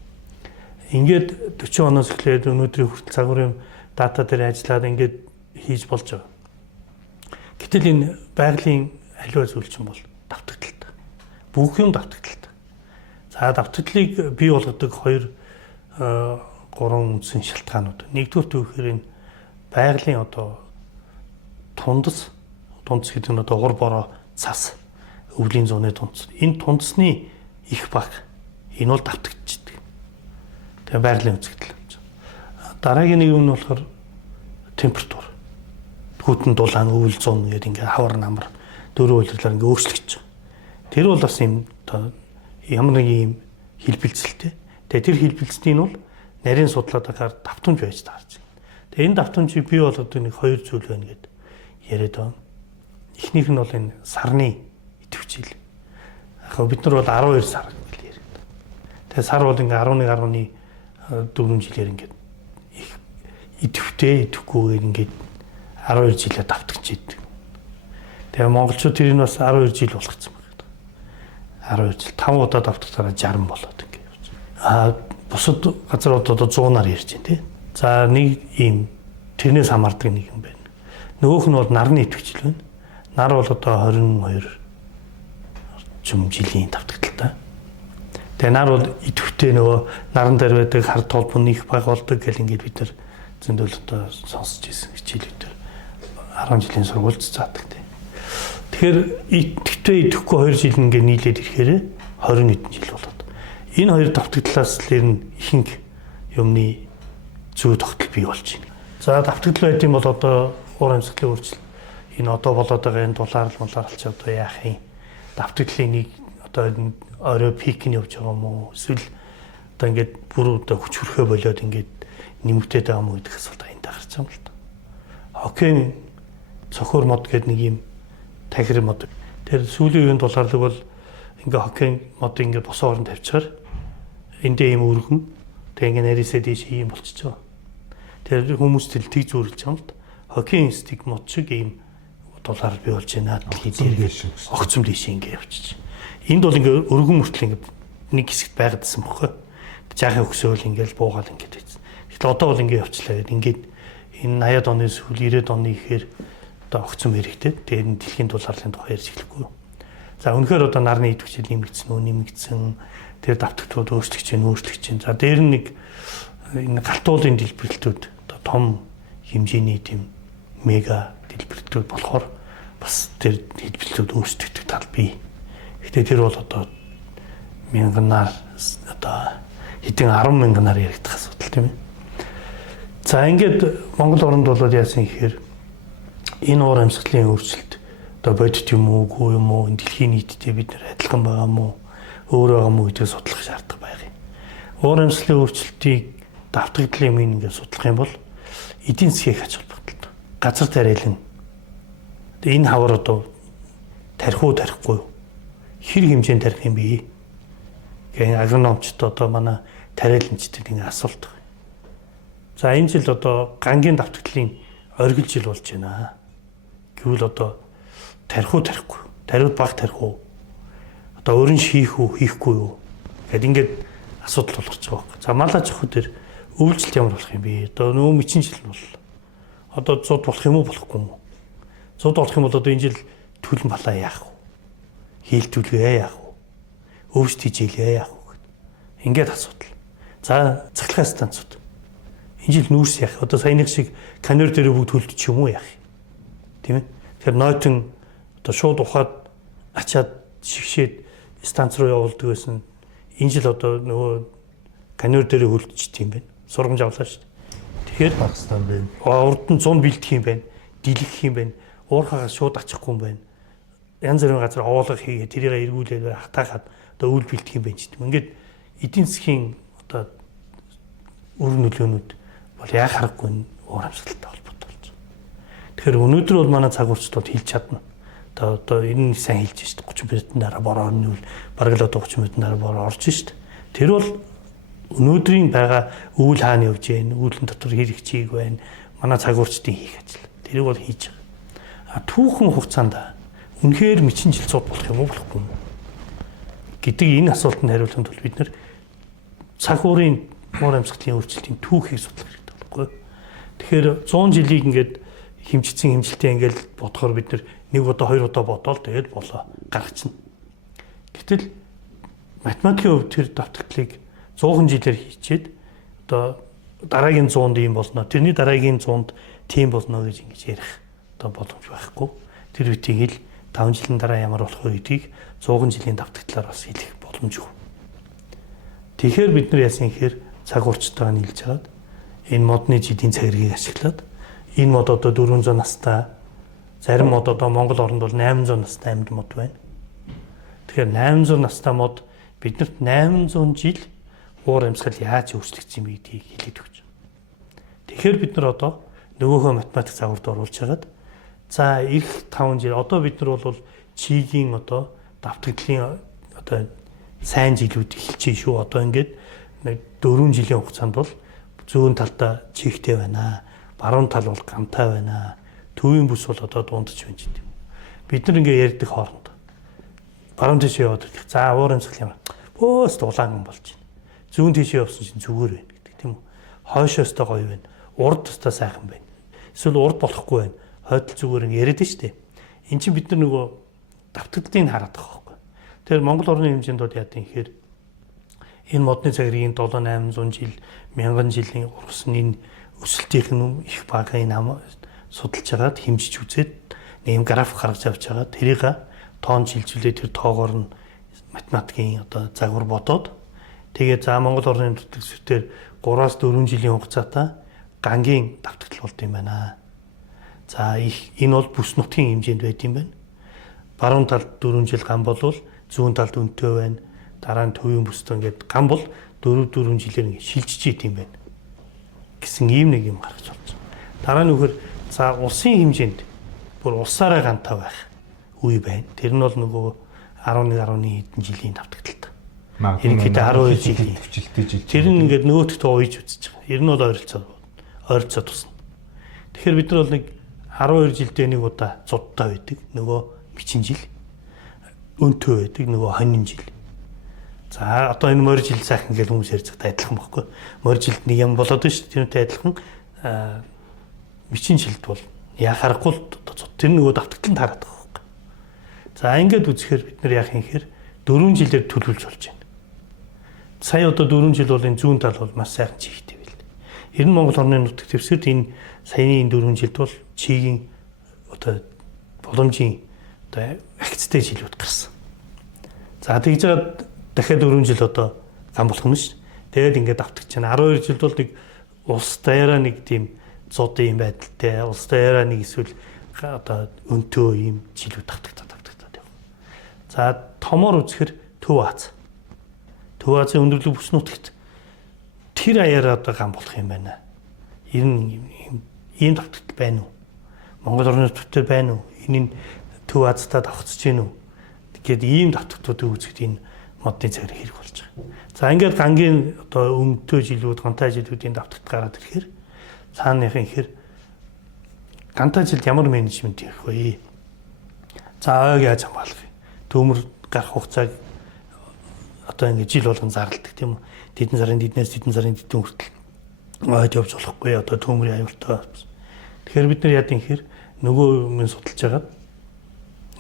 Ингээд 40 оноос эхлээд өнөөдрийн хүртэл цагуурын дата дээр ажиллаад ингээд хийж болж байгаа. Гэтэл энэ байгалийн аливаа зүйл чинь бол давтагдaltaй. Бүх юм давтагдaltaй. За давтагдлыг бий болгодог 2-3 үндсэн шалтгаанууд. Нэгдүгээр төвхөр энэ байгалийн одоо тундас гэдэг нь одоо ур бороо цас өвлийн зууны тундас. Энэ тундасны их баг энэ бол давтагдчихдаг. Тэгээ байгалийн үзэгдэл. Дараагийн нэг юм нь болохоор температур. Хүйтэн дулаан өвөл зүүн гэдэг ингээ хавар намар дөрөв үйлрэлээр ингээ өөрчлөгдөж байгаа. Тэр бол бас юм одоо ямар нэг юм хэлбэлцэлтэй. Тэгээ тэр хэлбэлцлийн нь бол нарийн судлаад ахаар давтамж байж таарч байна. Тэгээ энэ давтамжийг бий болгоод нэг 2 зүйл байна гэд яриад байна. Эхнийх нь бол энэ сарны идэвхжил. Яг бид нар бол 12 сар гэж яриад. Тэгээ сар бол ингээ 11.4 жилээр ингээ их идэвхтэйгүйгээр ингээ 12 жилээр давтагч идэг. Тэгээ монголчууд тэрийг бас 12 жил болгоцсон байна. 12 жил 5 удаа давтагтаараа 60 болоод ингээ явж. Бусад газар одоо 100-аар ярьж байна тий. За нэг ийм тэрнээс хамаардаг нэг юм байна. Нөгөөх нь бол нарны идэвхжил байна. Нар бол одоо 22 жилийн давтагдaltaй. Тэгээ нар бол идэвхтэй нөгөө наран дээр байдаг хард толбон их баг болдог гэл ингээд бид нар зөндөл одоо сонсч ирсэн хичээлүүд 10 жилийн сургуульд заадаг тийм. Тэгэхээр идэвхтэй идэвхгүй 2 жил ингээд нийлээд ирэхээр 20 хэдэн жил болоод. Энэ хоёр давтагдлаас л ер нь ихэнх юмны зүй тогтол бий болж байна. За давтагдал байт юм бол одоо уур амьсгалын өөрчлөлт энэ одоо болоод байгаа энэ дулаарлалч одоо яах юм? Давтагдлын нэг одоо орой пик нь явж байгаа юм уу? Эсвэл одоо ингээд бүр одоо хүч хөрхөө болоод ингээд нэмэгдээд байгаа юм уу гэдэг асуулт энд гарч байгаа юм л да. Хоккейн цохор мод гэдэг нэг юм тахир мод. Тэр сүүлийн үеийн дулаарлаг бол ингээ хоккейн мод ингээ босоо орон тавьчихаар эндээ юм өргөн тэг ингээ нарийсаа дээш ийм болчихж байгаа. Тэр хүмүүс тэлтийг зүүрлж байгаа юм л да. Хоккейн стик мод шиг ийм дулаар бий болж байна. Огцом дэш ингээ явчих. Энд бол ингээ өргөн мөртл ингээ нэг хэсэгт байгаадсан бохоо. Жаахан өксөөл ингээл буугаал ингээд байсан. Гэтэл одоо бол ингээ явчлаа гэдэг. Ингээд энэ 80-ад оны сүүл 90-ад оны ихээр одоо огцом хэрэгтэй. Тэгээд энэ дэлхийн дулаарлын тухай ярьж эхлэхгүй. За үнэхээр одоо нарны идэвхжил нэмэгдсэн. Тэр давтагдлууд өөрчлөгдөж байна. За дээр нь нэг энэ галтуулын дэлбэрэлтүүд одоо том хэмжээний тийм мега дэлбэрэлтүүд болохоор бас тэр хэлбэлтүүд өөрчлөгдөх тал бий. Гэхдээ тэр бол одоо мянганаар одоо хэдэн 10 мянганаар яригдах асуудал тийм ээ. За ингээд Монгол оронд бол яасан гэхээр энэ уур амьсгалын өөрчлөлт одоо бодит юм уу, үгүй юм уу, дэлхийн нийтдээ бид нар адилхан байгаа юм уу, өөр байгаа юм уу гэдгийг судлах шаардлага байгаа юм. Уур амьсгалын өөрчлөлтийг давтагдлын юм ингээд судлах юм бол эдийн засгийн ач холбогдолтой. Газар тариалан энэ хавар одоо тарихгүй юу? Хэр хэмжээнд тарих юм бэ? Гэн агрономчд одоо манай тариаланчдад ингэ асуулт байна. За энэ жил одоо гангийн давтагдлын оргил жил болж байна. Гэвэл одоо тарихгүй. Тариуд баг тарих уу? Одоо өөрийн хийх үү, хийхгүй юу? Гэт ингээд асуудал болгож байгаа юм. За малаа зохио дээр өвлжилт ямар болох юм бэ? Одоо нөө мэчин жил бол одоо 100 болох юм уу болохгүй юм уу? 100 болох юм бол одоо энэ жил төлөн балаа яах вэ? Хийлтүүлгээ яах вэ? Өвчт хижээлээ яах вэ? Ингээд асуудал. За цахилгаан станцууд. Энэ жил нүүрс яах? Одоо саяных шиг канер дээр бүгд төлдөж юм уу яах? Тийм ээ. Тэгэхээр нойтон одоо шууд ухаад ачаад шигшээд станц руу явуулдаг байсан. Энэ жил одоо нөгөө канер дээр хөлдчих юм байна. Сургамж авлаа шүү дээ. Тэгэхээр Пакистан байна. Урд нь 100 бэлдэх юм байна. Дэлгэх юм байна. Уурхаагаас шууд ачихгүй юм байна. Янз бүрийн газар овоолго хийгээ тэрийг эргүүлээд хатаахад одоо үйл бэлдэх юм байна ч гэдэг. Ингээд эдийн засгийн одоо үр нөлөөнүүд бол яа харахгүй уур амьсгалтай холбоотой болж байна. Тэгэхээр өнөөдөр бол манай цагуурчдод хэлж чадна. Одоо энэ сайн хэлж шүү дээ. 30 минутын дараа бороо нь бараг л одоо 30 минутын дараа бороо орж шүү дээ. Тэр бол өнөөдрийн байгаа үйл хааны явж байна. Үүлэн дотор хэрэг чийг байна. Манай цагуурчдын хийх ажил. Тэрийг бол хийж байгаа. Түүхэн хугацаанд үнэхээр мэчин жилцүүд болох юм уу болохгүй юм гэдэг энэ асуултанд хариулахын тулд бид нэр цагуурын уур амьсгалын өөрчлөлтийн түүхийг судлах хэрэгтэй байхгүй. Тэгэхээр 100 жилийг ингээд хэмжигдсэн хэмжилтээ ингээд бодохоор бид нэг удаа хоёр удаа бодоол тэгээд болоо гаргачихна. Гэтэл математикийн хувьд тэр давтагдлыг 100 жилээр хийчихэд одоо дараагийн 100-д ийм болно. Тэрний дараагийн 100-д тийм болно гэж ингэж ярих одоо боломж байхгүй. Тэр үеийг л 5 жилийн дараа ямар болох вэ гэдгийг 100 жилийн давтагдлаар бас хэлэх боломжгүй. Тэгэхээр бид нар яасан гэхээр цагуурчтайгаа нийлж хагаад энэ модны эдийн цагиргийг ашиглаад энэ мод одоо 400 настай зарим мод одоо Монгол оронд бол 800 настай амьд мод байна. Тэгэхээр 800 настай мод биднэрт 800 жил уур амьсгал яаж өөрчлөгдсөн юм гэдгийг хэлээд өгч байна. Тэгэхээр бид нар одоо нөгөөхөө математик загварт оруулж хагаад за эх 5 жил одоо бид нар бол чигийн одоо давтагдлын одоо сайн жилүүд эхэлчихэ шүү. Одоо ингээд 4 жилийн хугацаанд бол зүүн талдаа чихтэй байна. Баруун тал бол гамтай байна. Төвийн бүс бол одоо дундч байна гэдэг юм. Бид нар ингээд ярьдаг хооронд баруун тийш яваад ирэх. За уур амьсгал юм. Бөөс дулаан болж байна. Зүүн тийш явсан чинь зүгээр байна гэдэг тийм үү. Хойшоос та гоё байна. Урд тастаа сайхан байна. Эсвэл урд болохгүй байна. хойдол зүгээр ингэ яриад штэ. Эн чинь бид нар нөгөө давтагдтыг хараад байгаа байхгүй. Тэгэхээр Монгол орны хэмжээнд бол яа гэхээр энэ модны цагирийн 7-800 жил, 1000 жилийн ургасан энэ өсөлтийнх нь их бага энэ судалж хагаад хэмжиж үзээд нэм график гаргаж авч байгаа. Тэрийг тоон шилжүүлээд тэр тоогоор нь математикийн одоо загвар бодоод тэгээд за Монгол орны нутагсүтээр 3-4 жилийн хугацаатай гангийн давтагдал болд юм байна. За энэ бол бүс нутгийн хэмжээнд байд юм байна. Баруун талд 4 жил ган болвол зүүн талд өнтөө байна. Дараа нь төвийн бүстэй ингээд ган бол 4 жилээр ингээд шилжиж ийт юм байна гэсэн ийм нэг юм гаргаж болж байна. Дараа нь үхэр за улсын хэмжээнд бүр улсаараа гантай байх үе байна. Тэр нь бол нөгөө 11 хэдэн жилийн давтагдaltaй. Ерөнхийдөө 12 жилийн төвчлөлтэй жил. Тэр нь ингээд нөгөөдөлтөө уйж үзэж байгаа. Ер нь бол ойролцоо тусна. Тэгэхээр бид нар бол нэг 12 жилдээ нэг удаа зудтай байдаг. Нөгөө бичин жил өнтөө байдаг. Нөгөө хонин жил. За одоо энэ морь жил сайхан гэж хүмүүс ярьж байгаа адилхан байхгүй. Морь жилд нэг юм болоод байна шүү дээ. Тэрнтэй адилхан бичин жилд бол яа харахгүй л тэр нөгөө давтагдланд хараад байгаа байхгүй. За ингээд үзэхээр бид нар яах юм хэр 4 жилээр төлөвлөж болж байна. Сая одоо 4 жил бол энэ зүүн тал бол маш сайхан чигтэй байл. Ер нь Монгол орны нутаг дэвсгэрт энэ саяны 4 жилд бол чигийн одоо боломжийн одоо акцтэй жилүүд гарсан. За тэгж жаад дахиад 4 жил одоо ган болох юм шүү. Тэгээд ингээд давтагч байна. 12 жилд бол нэг улс даяараа нэг тийм зод юм байдалтай. Улс даяараа нэг эсвэл одоо өнтөө юм жилүүд давтагдаад явна. За томоор үзэхэр Төв Аз. Төв Азийн өндөрлөг бүс нутагт тэр аяараа одоо ган болох юм байна. Ер нь ийм давтагдал байна уу? Монгол орны төвтөр байна уу? Энэ Төв Азтай давхцж гин үү? Тэгээд ийм давтагдуудыг үзэхэд энэ модны цагир хэрэг болж байгаа. За ингээд гангийн одоо өмтөө жилүүд, гантай жилүүдийн давтагт гараад ирэхээр цааныхын ихэр гантай жилд ямар менежмент хийх вэ? За ойг яаж хамгаалах вэ? Төмөр гарах хугацааг одоо ингээд жил болгон зарладаг тийм үү? Тэдэн сарын тэднээс тэдэн сарын тэдэн хүртэл ойд явж болохгүй одоо төмөрийн аюултай. Тэгэхээр бид нар яа гэхээр нөгөө юм судалж байгаа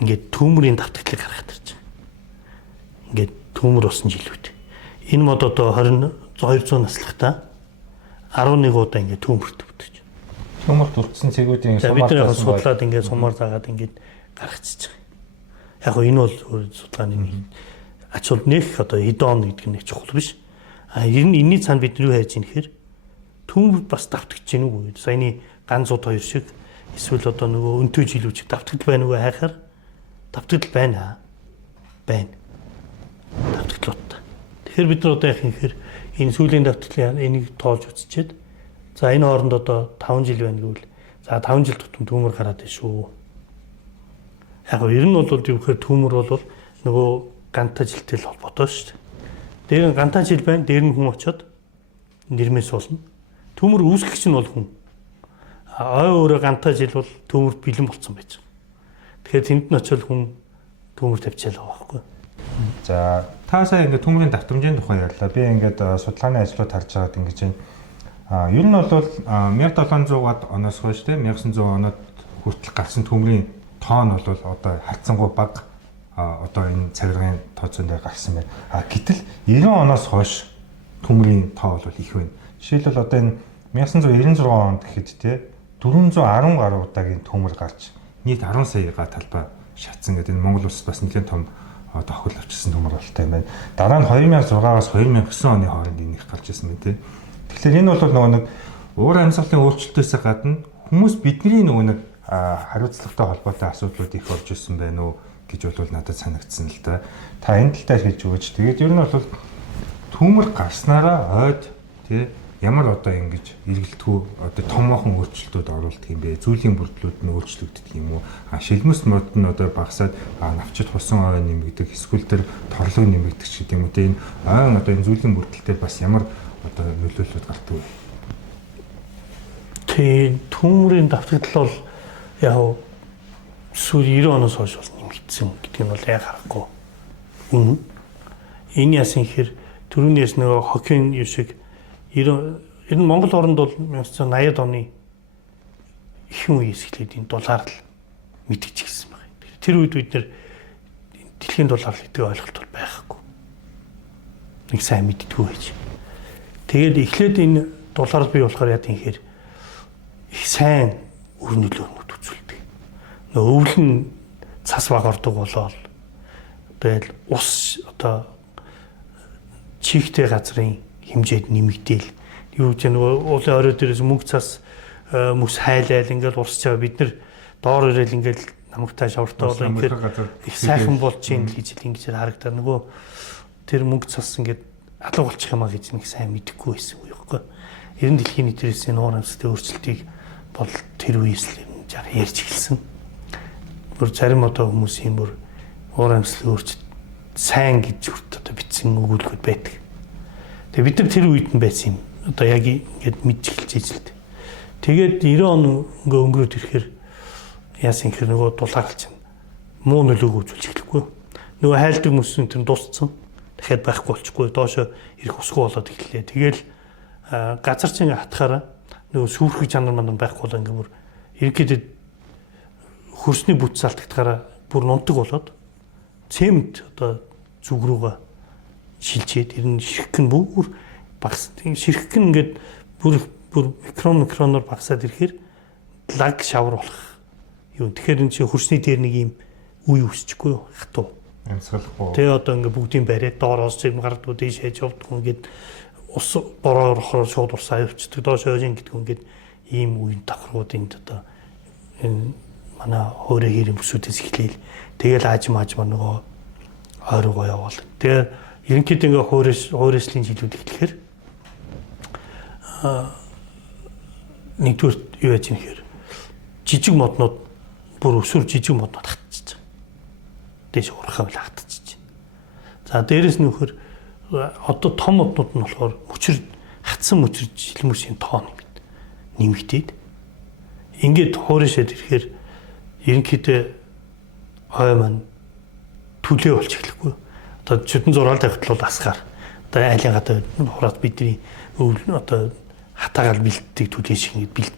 ингээд төмөрийн давтагдлыг гаргах гэж байна. Ингээд төмөр усан жилүүд. Энэ мод одоо 200 наслахтаа 11 удаа ингээд төмөрт бүтэж. Төмөрт үлдсэн цэгүүдийн сумаар бид судлаад ингээд сумаар заагаад ингээд гаргачихж байгаа. Яг гоо энэ бол судалгааны ач холбогдол одоо хэдэн он гэдэг нь чухал биш. А ер нь энэний цаанд бид юу хайж ийн гэхээр төмөр бас давтагдж гин үгүй. Саяны ганц зууд хоёр шиг эсвэл одоо нөгөө өнтөө жилүүч давтагдал байна уу хайхаар давтагдал байна. Байна. Давтагдлууд. Тэгэхээр бид нар одоо яах юм гэхээр энэ сүүлийн давтгалын энийг тоолж үзчихэд за энэ хооронд одоо 5 жил байна гэвэл за 5 жил тутам төмөр гараад байна шүү. Яг нь ер нь бол юу гэхээр төмөр бол нөгөө гантай жилтэй л холбоотой шүү дээ. Дээр нь гантай жил байна, дээр нь хүн очиод нэрмээс суулна. Төмөр үүсгэгч нь бол хүн. Ой өөрөө гантай жил бол төмөр бэлэн болцсон байж байгаа. Тэгэхээр тэнд нь очиод хүн төмөр тавьчихал байгаа байхгүй. За та сая ингээд төмөрийн давтамжийн тухай ярьлаа. Би ингээд судалгааны ажлууд харж байгаад ингэж байна. Ер нь бол 1700-аад оноос хойш те 1900 оноод хүртэл гарсан төмөрийн тоон бол одоо харьцангуй бага одоо энэ цагиргын тооцоон дээр гарсан байна. Гэтэл 90 оноос хойш төмөрийн тоо бол их байна. Жишээлбэл одоо энэ 1996 онд гэхэд те 410 гаруй удаагийн төмөр гарч нийт 10 саяга талбай шатсан гэдэг энэ Монгол улсад бас нэлээд том тохиол авчирсан төмөр болтой юм байна. Дараа нь 2006-аас 2009 оны хооронд энэ их гарч ирсэн байна те. Тэгэхээр энэ бол нөгөө нэг уур амьсгалын өөрчлөлтөөс гадна хүмүүс бидний нөгөө нэг хариуцлагатай холбоотой асуудлууд их орж ирсэн байна уу гэж бол надад санагдсан л да. Та энэ тал дээр хэлж өгөөч. Тэгээд ер нь бол төмөр гарснараа ойд тий ямар одоо ингэж эргэлтгүй одоо томоохон өөрчлөлтүүд оруулдаг юм бэ? Зүйлийн бүрдлүүд нь өөрчлөгддөг юм уу? Шилмэс мод нь одоо багасаад навчид хусан ой нэмэгдэх, эсвэл тэр торлог нэмэгдэх ч гэдэг юм уу? Энэ ойн одоо энэ зүйлийн бүрдэлтэй бас ямар одоо нөлөөлөлт гардаг вэ? Тэ төмөрийн давтагдал бол яг сүүл 90 оноос хойш бол нэмэгдсэн гэдэг нь бол яг харахгүй. Энэ яасан хэр түрүүнээс нөгөө хоккейн юу шиг 90 Монгол оронд бол 1980-ад оны ихэн үеэс эхлээд энэ дулаар л мэдчихсэн байна. Тэр үед бид нэр дэлхийн дулаар л гэдэг ойлголт бол байхгүй. Нэг сайн мэддэггүй байж. Тэгээд эхлээд энэ дулаар бий болохоор яа гэхээр их сайн үр нөлөөнүүд үзүүлдэг. Нөгөө өвлөн цас баг ордог болоод тэгэл ус одоо чихтэй газрын хэмжээд нэмэгдээл юу гэж нөгөө уулын орой дээрээс мөнгө цас мөс хайлаал ингээл урсч байгаа бид нар доор ирээл ингээл намагтай шавартай болоо ингээд их сайхан болж ийн гэж ингэж харагдаа нөгөө тэр мөнгө цас ингээд алга болчих юмаа гэж нэг сайн мэдэхгүй байсан уу яахгүй. Ер нь дэлхийн нийтрээсийн нуур амьсгалын өөрчлөлтийг бол тэр үеэс л яг ярьж эхэлсэн. Бүр зарим одоо хүмүүсийн бүр нуур амьсгалын өөрчлөлт сайн гэж хүрт одоо бичсэн өгүүлбэрүүд байдаг. Тэгээ бид нар тэр үед нь байсан юм. Одоо яг ингэж мэдж эхэлж ижил л дээ. Тэгээд 90 он өнгөрөөд ирэхээр яасан гэхээр нөгөө дулаалч чинь муу нөлөөг үзүүлж эхлэхгүй. Нөгөө хайлдаг мөсөн тэр дууссан. Дахиад байхгүй болчихгүй. Доошо ирэх усгүй болоод эхэллээ. Тэгэл газар чинь хатахаараа нөгөө сүрхэг чанар манд байхгүй болоо ингээ бүр ерөнхийдөө хөрсний бүт салтгатахаараа бүр нунтаг болоод цемент одоо зүг рүүгээ шилжээд ер нь ширхэг нь бүр багс. Ширхэг нь ингээд бүр микроноор багасаад ирэхээр лаг шавар болох юу. Тэгэхээр энэ чинь хөрсний дээр нэг юм үе үсчихгүй хатуу. Амьсгалахгүй. Тэгээ одоо ингээ бүгдийн бариад доороос юм гардуу дээш хийж явдаг хүн ингээд ус бороорохоор шууд урсаа явчихдаг. Доош ойрын гэдэг хүн ингээд ийм үеийн давхруудын одоо энэ манай хөөрэ хэрэг бүсүүдээс эхлээл тэгэл аажмаар нөгөө ойргоо явуул. Тэгээ ерөнхийдөө ингээ хуурайслын жилүүд эхлэхээр нэгдүгээр юу яаж юм хэрэг жижиг моднууд бүр өсвөр жижиг моднууд хатчихж байгаа. Дээш урахаа л хатчихж байна. За дээрэс нь нөхөр одоо том моднууд нь болохоор хатсан мөчр жилмүсийн тоо нэмэгдээд ингээд хуурайшаад ирэхээр ерөнхийдөө хой маань төлөө болж эхлэхгүй. Одоо чөтөн зураал тавьтал бол асгаар. Одоо айлын гадаа хураад бидний өвлөн одоо хатаагаал бэлддэг төлөө шиг ингээд бэлд.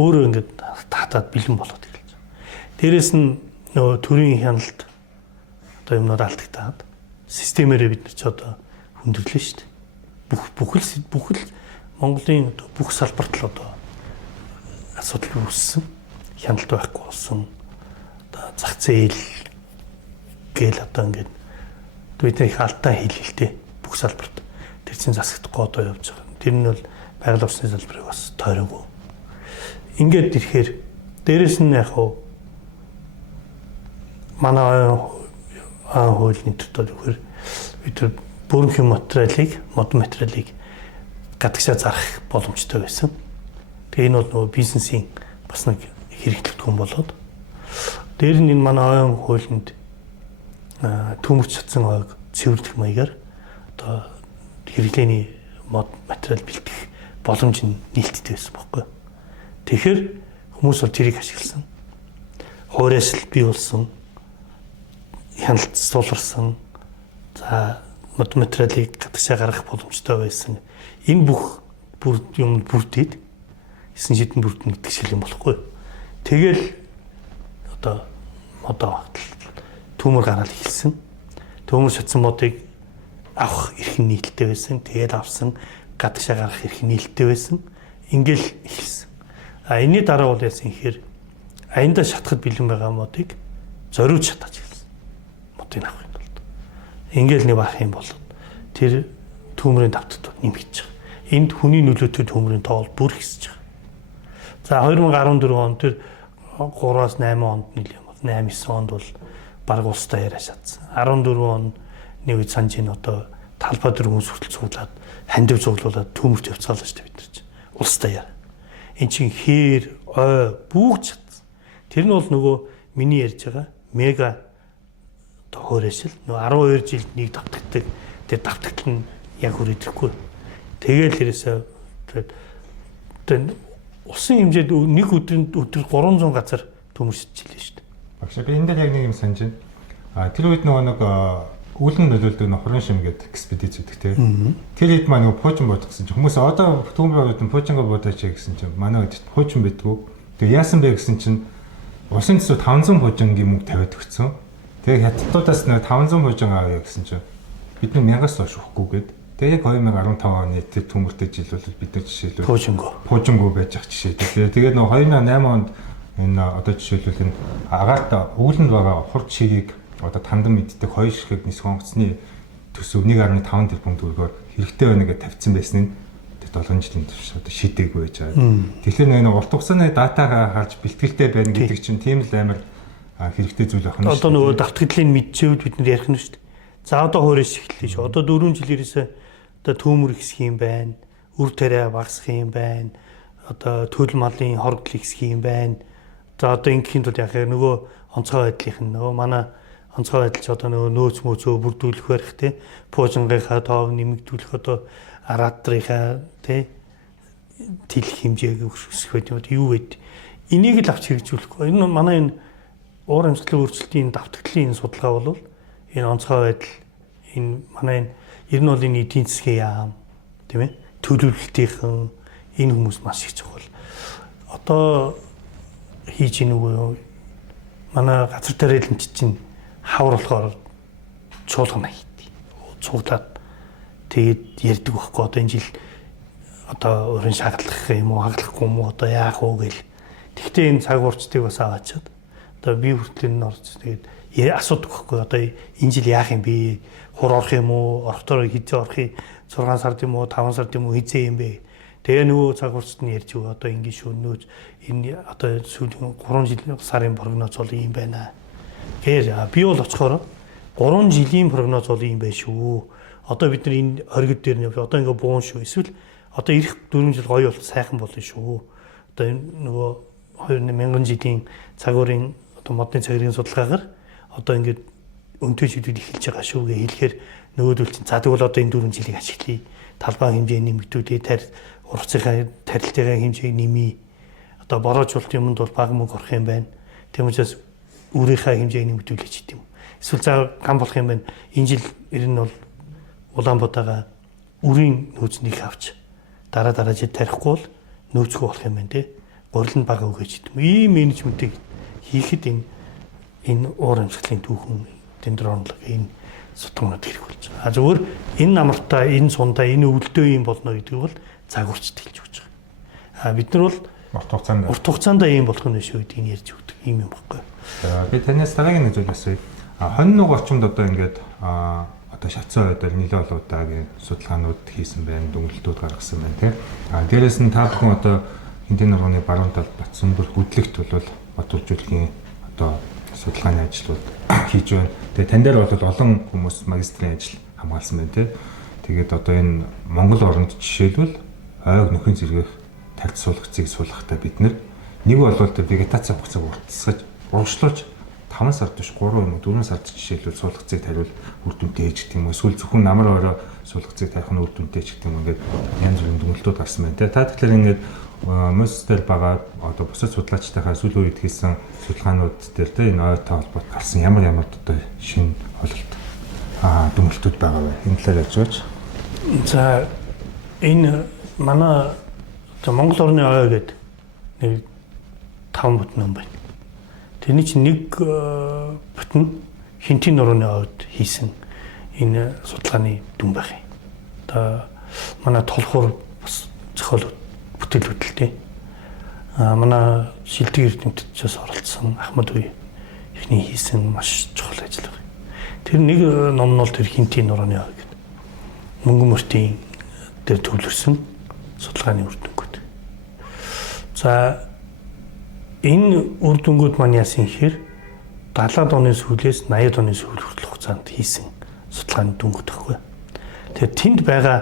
Өөрөө ингээд хатаад бэлэн болоод эхэлж байгаа. Дээрээс нь нөгөө төрийн хяналт одоо юмнууд алдагтаад системээрээ бид нар ч одоо хүндрэлээ шүү дээ. Бүхэл Монголын одоо бүх салбарт л одоо асуудал үүссэн. Хяналт байхгүй болсон. Одоо зах зээл гээл одоо ингээд бидний их алдаа хийлээ бүх салбарт. Тэр чинь засагдахгүй одоо явж байгаа. Тэр нь бол байгаль орчны салбарыг бас тойроогүй. Ингээд ирэхээр дээрэс нь яг хуу манай хуулийн төтөд өгөхөр бид бүрэн мод материалыг гадагшаа зарах боломжтой байсан. Тэгээ энэ бол нөгөө бизнесийн бас нэг хэрэглэгдэхүүн болоод дээр нь энэ манай оюун хуулинд төмөрч чадсан ойг цэвэрлэх маягаар одоо хэрэглээний мод материал бэлтгэх боломж нь нийлдэт байсан байхгүй. Тэгэхээр хүмүүс бол тэрийг ашигласан. Хуурайсл бий болсон. Хяналт суулгарсан. За мод материалыг гадагшаа гаргах боломжтой байсан. Энэ бүх юм бүрдээд 9 шидэн бүрдэн гэдэг шиг юм болохгүй. Тэгэл одоо модоо төмөр гараад эхэлсэн. Төмөр шатсан модыг авах эрх нээлттэй байсан. Тэгэл авсан гадагшаа гаргах эрх нээлттэй байсан. Ингээл эхэлсэн. Энэний дараа бол яасан гэхээр аяндаа шатахад бэлэн байгаа модыг зориуд шатаж эхэлсэн. Модыг авахын тулд. Ингээл нэг бах юм бол тэр төмрийн давтагт нэмэгдэж байгаа. Энд хүний нөлөөтэй төмрийн тоол бүр ихсэж байгаа. За 2014 он тэр 3-8 онд нэлээд бол 8-9 онд бол баг улстай яриа шатсан. 14 он нэг үед санаж ин одоо талбай дээр хүмүүс хүртэл цуглаад хандив цуглуулад төмөрт явцгаалаа шүү дээ бид нар чинь. Улстай яриа. Энд чинь хээр, ой, бүгд шатсан. Тэр нь бол нөгөө миний ярьж байгаа мега одоо хуурайшил нөгөө 12 жилд нэг давтагдаг. Тэр давтагт нь яг хүрээдрэхгүй. Тэгээл хэрэгсээ тэгээд усан хэмжээд нэг өдөр 300 газар төмөрсөжлээ шүү дээ. Багш би энэ дээр яг нэг юм санаж байна. Тэр үед нэг үүлэн нөлөөлдөг хуран шим гэдэг экспедиц үүдэг тийм. Тэр хэд маань нөгөө пуучин бодох гэсэн чинь хүмүүс одоо төмөр бодсон пуучингаа бодооч гэсэн чинь манай үед пуучин байдгүй Тэгээ яасан бэ гэсэн чинь улсын төсөв 500 бужингийн мөнгө тавиад өгсөн. Тэгээ хятадуудаас нэг 500 бужин авъя гэсэн чинь бид нэг 1000-аас доош өгөхгүйгээд тэгээ яг 2015 оны тэр төмөртэй жил бол бид нар жишээлбэл пуужингүй байж ах жишээ. Тэгээд нэг 2008 онд энэ одоо жишээлбэл энэ агаарт өвлөнд байгаа хурд шигийг одоо тандан мэддэг хоёр ширхэг нис хонгоцны төсөв 1.5 тэрбум төгрөгөөр хэрэгтэй байна гэж тавьсан байсан нь 7 жилийн турш одоо шийдээгүй байж байгаа. Тэгэхээр нэг урт хугацааны датагаа харж бэлтгэлтэй байна гэдэг чинь тийм л амар хэрэгтэй зүйл байна. Одоо нөгөө давтагдлыг мэдчихвэл бид нар ярих нь шүү дээ. За одоо хоороос эхэллээ шүү. Одоо 4 жил ерөөсөө одоо төмөр ихсэх юм байна. Үр тариа багасах юм байна. Одоо төлөв малын хоригдл ихсэх юм байна. За одоо ингэхийн тулд яг нөгөө онцгой байдлынх нь нөгөө манай онцгой байдалч одоо нөгөө нөөц мөөцөө бүрдүүлэх байх те. Пуужингийнхаа тоог нэмэгдүүлэх одоо аратрынхаа те тэлэх хэмжээг өсгөх байд юу вэ? Энийг л авч хэрэгжүүлэхгүй. Энэ манай энэ уур амьсгалын өөрчлөлтийн давтагдлын энэ судалгаа бол энэ онцгой байдал энэ манай энэ ер нь бол энэ эдийн засгийн яам тийм ээ төлөвлөлтийнхэн энэ хүмүүс маш их чухал. Одоо хийж ийн үгүй манай газар тариаланч чинь хавар болохоор чуулгана хийдэг. Цуглаад тэгээд ярьдаг байхгүй одоо энэ жил одоо өрн шагалах юм уу хаглахгүй юм уу одоо яах вэ гэл. Тэгтээ энэ цаг уурчдыг бас аваачаад одоо би хүртэл энэ орж тэгээд асуудаг байхгүй одоо энэ жил яах юм бэ? Хур орох юм уу? Орохдоо хизээ орохыг 6 сард юм уу 5 сард юм уу хизээ юм бэ? Тэгээ нөгөө цаг уурчд нь ярьж өгөө одоо ингэ шөнөөж энэ одоо сүүлийн 3 жилийн сарын прогноз бол ийм байна. Тэгэхээр би бол очихоор 3 жилийн прогноз бол ийм байх шүү. Одоо бид нар энэ оргид дээр нь одоо ингээ буун шүү. Эсвэл одоо ирэх 4 жил гоё бол сайхан болно шүү. Одоо нөгөө 2000 жилийн цагуурын одоо модны цагирын судалгаагаар одоо ингээд өнтөө шийдвэр эхэлж байгаа шүү гэж хэлэхээр нөгөөдөл чинь за тэгвэл одоо энэ 4 жилийг ашиглая. Талбай хэмжээ нэмэгдүүлээ, ургацынхаа тарилтын хэмжээг нэмье. Одоо бороожуулт юмд бол бага мөнгө орох юм байна. Тийм учраас өөрийнхөө хэмжээг нэмэгдүүлээч гэдэг юм. Эсвэл за гам болох юм байна. Энэ жил ер нь бол Улаанбаатараа үрийн нөөцнийг авч дараа жил тарихгүй бол нөөцгүй болох юм байна те. Гурил нь бага өгөөч гэдэг юм. Ийм менежментийг хийхэд энэ уур амьсгалын түүхэн дендролог энэ судалгаанууд хэрэг болж байгаа. Зөвхөн энэ намартаа, энэ сундаа, энэ өвөлдөө юм болно гэдэг бол загварчд хэлж өгч байгаа. Бид нар бол урт хугацаанд ийм болох нь шүү гэдгийг ярьж өгдөг юм байхгүй. Би танаас дараагийн нэг зүйл асууя. Хонь нуг орчимд одоо ингээд одоо шатсан байдал нэлээд олон удаагийн судалгаанууд хийсэн байна, дүнэлтүүд гаргасан байна тийм. Дээрээс нь та бүхэн одоо Хинтэн нурууны баруун талд Батсүмбэр хөдлөгт бол батулжуулахын одоо судалгааны ажлууд хийж байна. Тэгээ тань дээр бол олон хүмүүс магистрийн ажил хамгаалсан байна тийм. Тэгээд одоо энэ Монгол оронд жишээлбэл ойг нөхөн зэргэх тагц суулгацыг суулгахтаа бид нэг бол вегетаци хугацааг уртасгаж урагшлуулж 5 сард биш 3 юм уу 4 сард жишээлбэл суулгацыг тариул үр дүнтэй ч гэх юм уу эсвэл зөвхөн намар ороо суулгацыг тарих нь үр дүнтэй ч гэх юм ингээд янз бүрийн дүгнэлтүүд гарсан байна тийм. Та тэгэхээр ингээд мөсдөр байгаа одоо бусад судлаачтайхаа сүүл үед хийсэн судалгаанууд дээр тийм энэ оюутай холбоот гарсан ямар одоо шинэ ойлголт дүгнэлтүүд байгаа вэ? Энэ талаар ярьж өгөөч. За энэ манай Монгол орны оюу гэдэг нэг 5 бүтэн ном байна. Тэрний чинь нэг бүтэн Хинтэн нурууны оюуд хийсэн энэ судалгааны дүн байх юм. Одоо манай толхуур бас зохиолууд бүтээлүүд л тийм. Манай шилдэг эрдэмтдчээс оролцсон Ахмад үе ихний хийсэн маш чухал ажил байна. Тэр нэг ном нь бол тэр Хинтэн нурууны оюу гэдэг. Мөнгөн мөртийн дээр төвлөрсөн судалгааны үр дүнгууд. За энэ үр дүнгууд маань яасан гэхээр 70-аад оны сүүлээс 80-аад оны сүүл хүртэл хугацаанд хийсэн судалгааны дүнгууд байхгүй. Тэгэхээр тэнд байгаа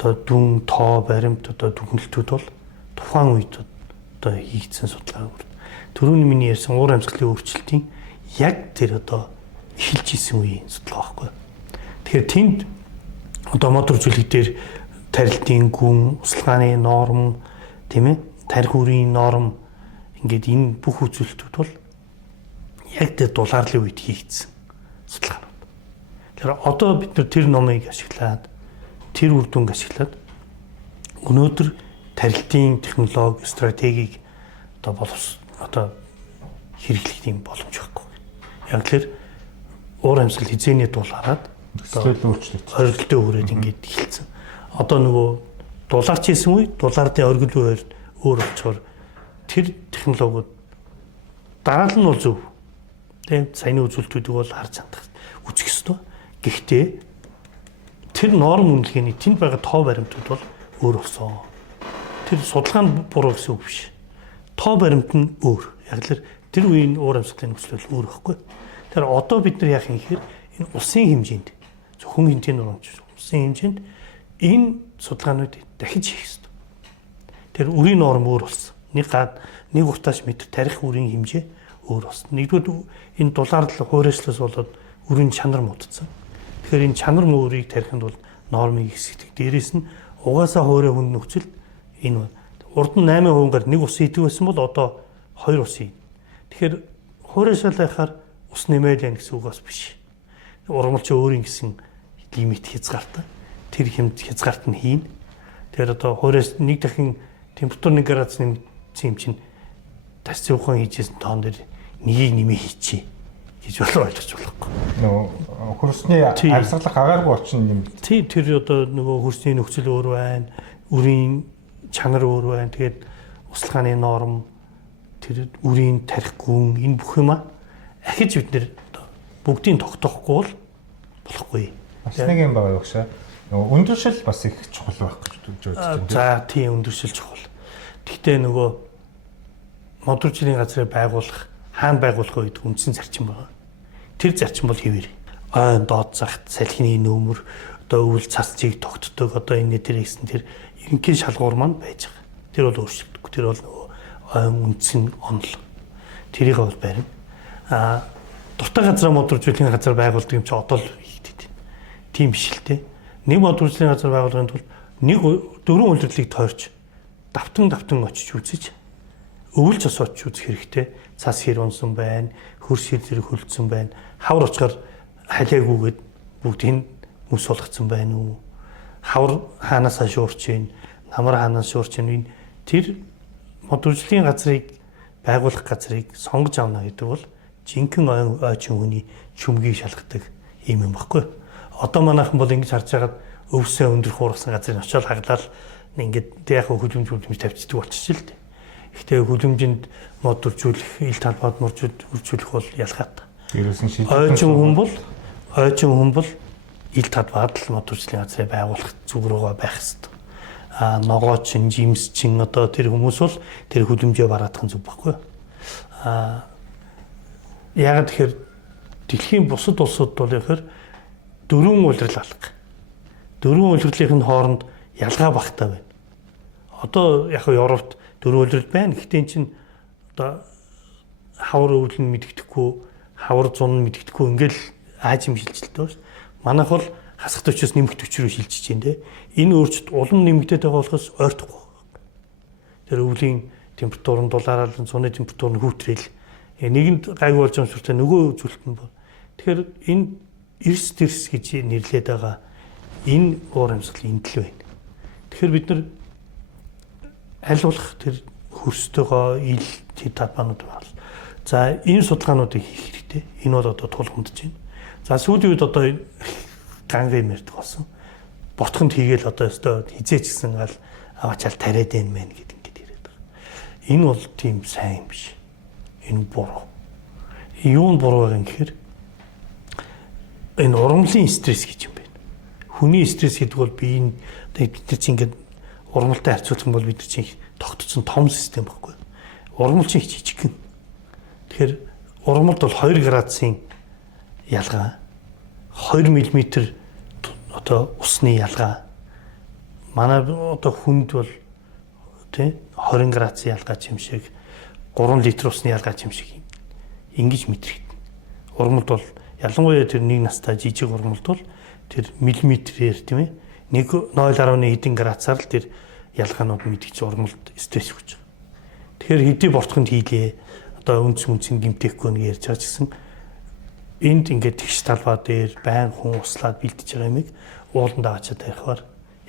одоо дүн, тоо, баримт одоо дүгнэлтүүд бол тухайн үед одоо хийгдсэн судалгаа. Түрүүний миний ярьсан уур амьсгалын өөрчлөлтийн яг тэр одоо эхэлж исэн үеийн судалгаа байхгүй. Тэгэхээр тэнд одоо мотор зүйлэг дээр тарилтын гүн, услгааны норм, тийм ээ, тарих үрийн норм ингээд энэ бүх үзүүлэлтүүд бол яг тэр дулаарлын үед хийгдсэн судалгаанууд. Тэгэхээр одоо бид нар тэр номыг ашиглаад тэр үр дүнг ашиглаад өнөөдөр тарилтын технологи, стратегийг одоо хэрэглэх юм боломж байхгүй. Яг тэр уур амьсгал хизээний дулаараад төсөөлөл өөрчлөлт оргилдөө хүрээд ингээд эхэлсэн. Одоо нөгөө дулаарч хийсэн үе дулаардын оргил үеэр өөр болчоор тэр технологиуд дараа нь бол зөв. Тийм саяны үзүүлэлтүүдийг бол харж хандах үзэх ёстой. Гэхдээ тэр норм үнэлгээний тэнд байгаа тоо баримтууд бол өөр болсон. Тэр судалгаа нь буруу гэсэн үг биш. Тоо баримт нь өөр. Яг л тэр үеийн уур амьсгалын нөхцөл өөр байхгүй. Тэр одоо бид нар яах юм гэхээр энэ улсын хэмжээнд зөвхөн хэмжээний урамч улсын хэмжээнд энэ судалгаануудыг дахиж хийх ёстой. Тэр үрийн норм өөр болсон. Нэг утааш метр тарих үрийн хэмжээ өөр болсон. Нэгдүгээр энэ дулаарлал хуурайшлаас болоод үрийн чанар муудсан. Тэгэхээр энэ чанар мөрийг тарихынд бол нормыг хэсэгдэг. Дээрээс нь угаасаа хуурай хүнд нөхцөлд энэ урд нь 8%-аар нэг ус идэг байсан бол одоо 2 ус ий. Тэгэхээр хуурайшаалахаар ус нэмээд яах гэсэн үг бас биш. Ургамалч өөрийн гэсэн лимит хязгаартай. Тэр хязгаарт нь хийн. Тэгэхээр одоо хуурайс нэг дахин температур 1 градус нэмсэн юм чинь тасцын ухаан хийжсэн тоон дээр нэгийг нэмээ хийчихье гэж болов ойлгож болохгүй. Нөгөө хөрсний амьсгалах агааргүй очин юм. Тийм тэр одоо нөгөө хөрсний нөхцөл өөр байна. Үрийн чанар өөр байна. Тэгээд услахааны норм тэр үрийн тарих гүн энэ бүх юма ахиж бид нэр бүгдийг тогтоохгүй бол болохгүй. Бас нэг юм байгаа юу гшаа. Нөгөө өндөршил бас их чухал байх гэж бодож байна. За тийм өндөршил чухал. Гэхдээ нөгөө модульжийн газрыг байгуулах хаана байгуулах үед үндсэн зарчим байна. Тэр зарчим бол хэвээр. Ойн доод загт салхины нөмөр одоо өвөл цасчийг тогтдог одоо энэ тэр гэсэн тэр ерөнхий шалгуур маань байж байгаа. Тэр бол өөрчлөгдөхгүй. Тэр бол нөгөө ойн үндсэн онол. Тэрийг бол барина. Дуртай газраа модульжуулалтын газар байгуулдаг юм чи одоо л хийгдэв. Тийм биш л те. Нэг модульжуулалтын газар байгуулгын тулд нэг дөрвөн үйлдвэрлэлийг тойрч давтан очиж үзэж өвөл цас очиж үзэх хэрэгтэй. Цас хэр унсан байна, хөрс хэр зэрэг хөлдсөн байна. Хавар уцгаар халиагүйгээд бүгдийг мөс болгоцсон байна уу? Хавар хаанаас шуурч байна, намар хаанаас шуурч байна. Тэр модульжуулалтын газрыг байгуулах газрыг сонгож авна гэдэг бол жинхэнэ ойчин хүний чүмгийг шалгадаг юм баггүй. Одоо манайхан бол ингэж харж байгаад өвсөө өндөр хуурсан газрыг очиод хаглаад ингээд яг хөлөмж тавьчихдаг болчихж л дээ. Гэхдээ хөлөмжинд модульжуулах, ил талбайд модульжуулах бол ялгаатай. Ойчин хүн бол ил талбайд л модульжуулалтын газрыг байгуулах зүг рүүгээ байх хэрэгтэй. Ногоочин, жимсчин одоо тэр хүмүүс бол тэр хөлөмжөө бараадах нь зүг баггүй. Яг тэгэхээр дэлхийн бусад улсууд бол яхаар дөрвөн улирал алга. Дөрвөн улирлын хооронд ялгаа багтаа байна. Одоо яг Европт дөрвөн улирал байна. Гэхдээ эн чинь одоо хавар өвөл нь мэддэхгүй, хавар зун нь мэддэхгүй ингээл аажим шилжилттэй байна. Манайх бол хасах төвчөөс нэмэх төвч рүү шилжиж байна те. Энэ өөрчлөлт улам нэмэгдээд байгаа болохоос ойртохгүй. Тэр өвлийн температур нь дулаараад цуны температур нь хүүтрэл нэгэнд гайгүй болж байгаа шүртэй нөгөө үзүүлэлт нь бол. Тэгэхээр энэ эрс дэрс гэж нэрлээд байгаа энэ уур амьсгал эндэл байна. Тэгэхээр бид нар аль болох тэр хөрстөөгөө ил тэр талбаанууд байна. За энэ судалгаануудыг хийх хэрэгтэй. Энэ бол одоо тулгамдж байна. За сүүлийн үед одоо гангийн мэрдэг болсон. Ботхонд хийгээл одоо өстой хизээч гисэн гал аваачаал тариад байна мэн гэдэг ингээд яриад байгаа. Энэ бол тийм сайн биш. Энэ буруу. Юу нь буруу вэ гэхээр энэ ургамлын стресс гэж юм байна. Хүний стресс гэдэг бол биеийн бид нар чинь ингээд ургамалтай харьцуулах юм бол бид нар чинь тогтцсон том систем байхгүй. Ургамал чинь жижигхэн. Тэгэхээр ургамалд бол 2 градусын ялгаа, 2 мм одоо усны ялгаа. Манай одоо хүнд бол тий 20 градусын ялгаа юм шиг 3 литр усны ялгаа юм шиг ингэж мэдрэгдэнэ. Ургамалд бол ялангуяа тэр нэг настай жижиг ургамалд бол тэр миллиметрээр тийм ээ 0.1 хэдэн градусаар л тэр ялгаанууд мэдгч ургамалд стресс өгч байгаа. Тэгэхээр хэдий бортхонд хийлээ одоо үнцэн гимтэхгүй нэг ярьж байгаа ч гэсэн энд ингээд тэгш талбай дээр байн хүн услаад бэлдэж байгаа юмыг ууланд аваачаад тарихаар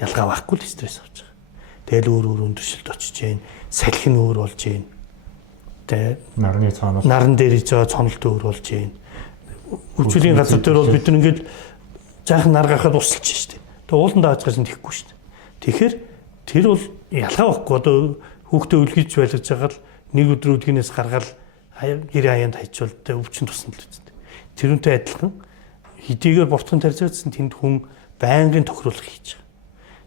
ялгаа байхгүй л стресс авч байгаа. Тэгэл өөр өндөршөлт очиж जैन, салхин өөр болж जैन. тэ нарны цаанаас наран дээр иж байгаа цонолт өөрүүлж байна. Үйлчлэлийн газар дээр бол бид нар ингээд жаахан нар гахад усалж штэ. Тэгээ ууландаа хааж гасан тэхгүй штэ. Тэгэхээр тэр бол ялгаа байхгүй одоо хүүхдээ үлгэж байлгаж байгаа л нэг өдөр өдгнээс гаргаад гэр хаяанд хайчвал тэ өвчин тусна л үстэй. Тэрүүнтэй адилхан хэдийгээр буртхан тарьж байсан тэнд хүн байнгын тохируулах хийж байгаа.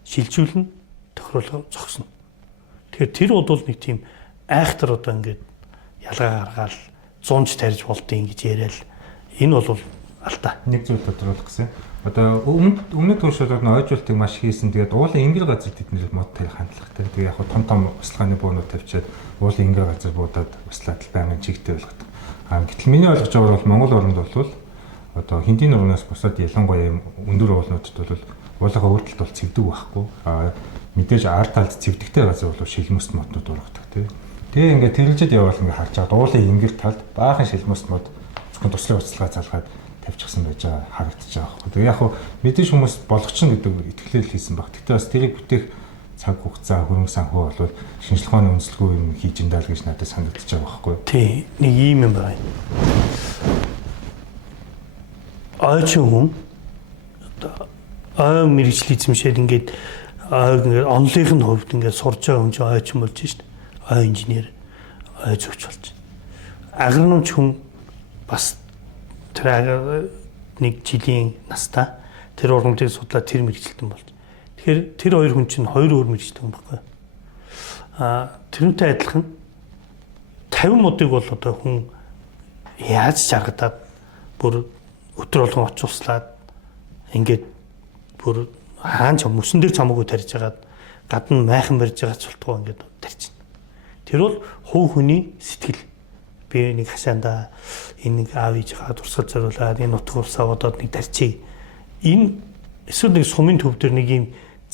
Шилжүүлнэ, тохируулах зогсно. Тэгэхээр тэр бол нэг тийм айхтар одоо ингээд ялгаа гаргаал 100ч тарьж болдгийг гэж яриад энэ бол алдаа. Нэг зүйл тодруулах гэсэн. Одоо өмнөд туршуулгад нь ойжуултыг маш хийсэн. Тэгээд уулын энгэр газар тэднэр мод тарих хандлагатай. Тэгээ яг том услаханы буунууд тавьчаад уулын энгэр газар буудаад услаад байнгын чигтэй болгодог. Гэтэл миний ойлгож байгаагаар бол Монгол орнд бол одоо хиндийн нурнаас бусаад ялангуяа өндөр уулнуудад бол уулынхаа өртөлт бол цэвдэг байхгүй. Мэдээж ард талд цэвдэгтэй газар бол шилмөст моднууд ургадаг тийм. Тэгээ ингээд тэрэлжэд явбал ингээд харж байгаа уулын энгэр талд баахан шилмөст мод зөвхөн туслын уцалгаа залгаад тавьчихсан байж байгаа харагдаж байгаа байхгүй. Тэгээ яг хөө мэдээж хүмүүс болгочин гэдэг итгэлэл хийсэн баг. Тэгтээ бас тэрийг бүтээх цаг хугацаа хөрөнгө санхүү болвол шинжлэх ухааны үндэслэгүй юм хийж индаал гэж надад санагдаж байгаа байхгүй. Тий, нэг ийм юм байна. Ойчин хүн одоо мэрэгжил эзэмшээд ингээд онлынхын хувьд ингээд сурж байгаа хүн чинь ойчин болж шít. Ой инженер, ой зөвч болж. Агрономч хүн бас тэр нэг жилийн настай тэр ургамлыг судлаад тэр мэрэгчлэн болж. Тэгэхээр тэр хоёр хүн чинь хоёр өөр мэрэгчлэн байхгүй. Тэрнтэй адилхан 50 модыг бол одоо хүн яаж жаргадаад бүр өдөр болгон очуулслаад ингээд бүр хаан ч мөсөн дээр цамаагүй тарьж хагаад гадна майхан барьж байгаа цултгоо ингээд тарьж байна. Тэр бол хувь хүний сэтгэл. Би нэг хашаанда энэ нэг аав ээжийнхаа дурсгал зориулаад энэ утга урсаа бодоод нэг тарьчих. Энэ эсвэл нэг сумын төв дээр нэг юм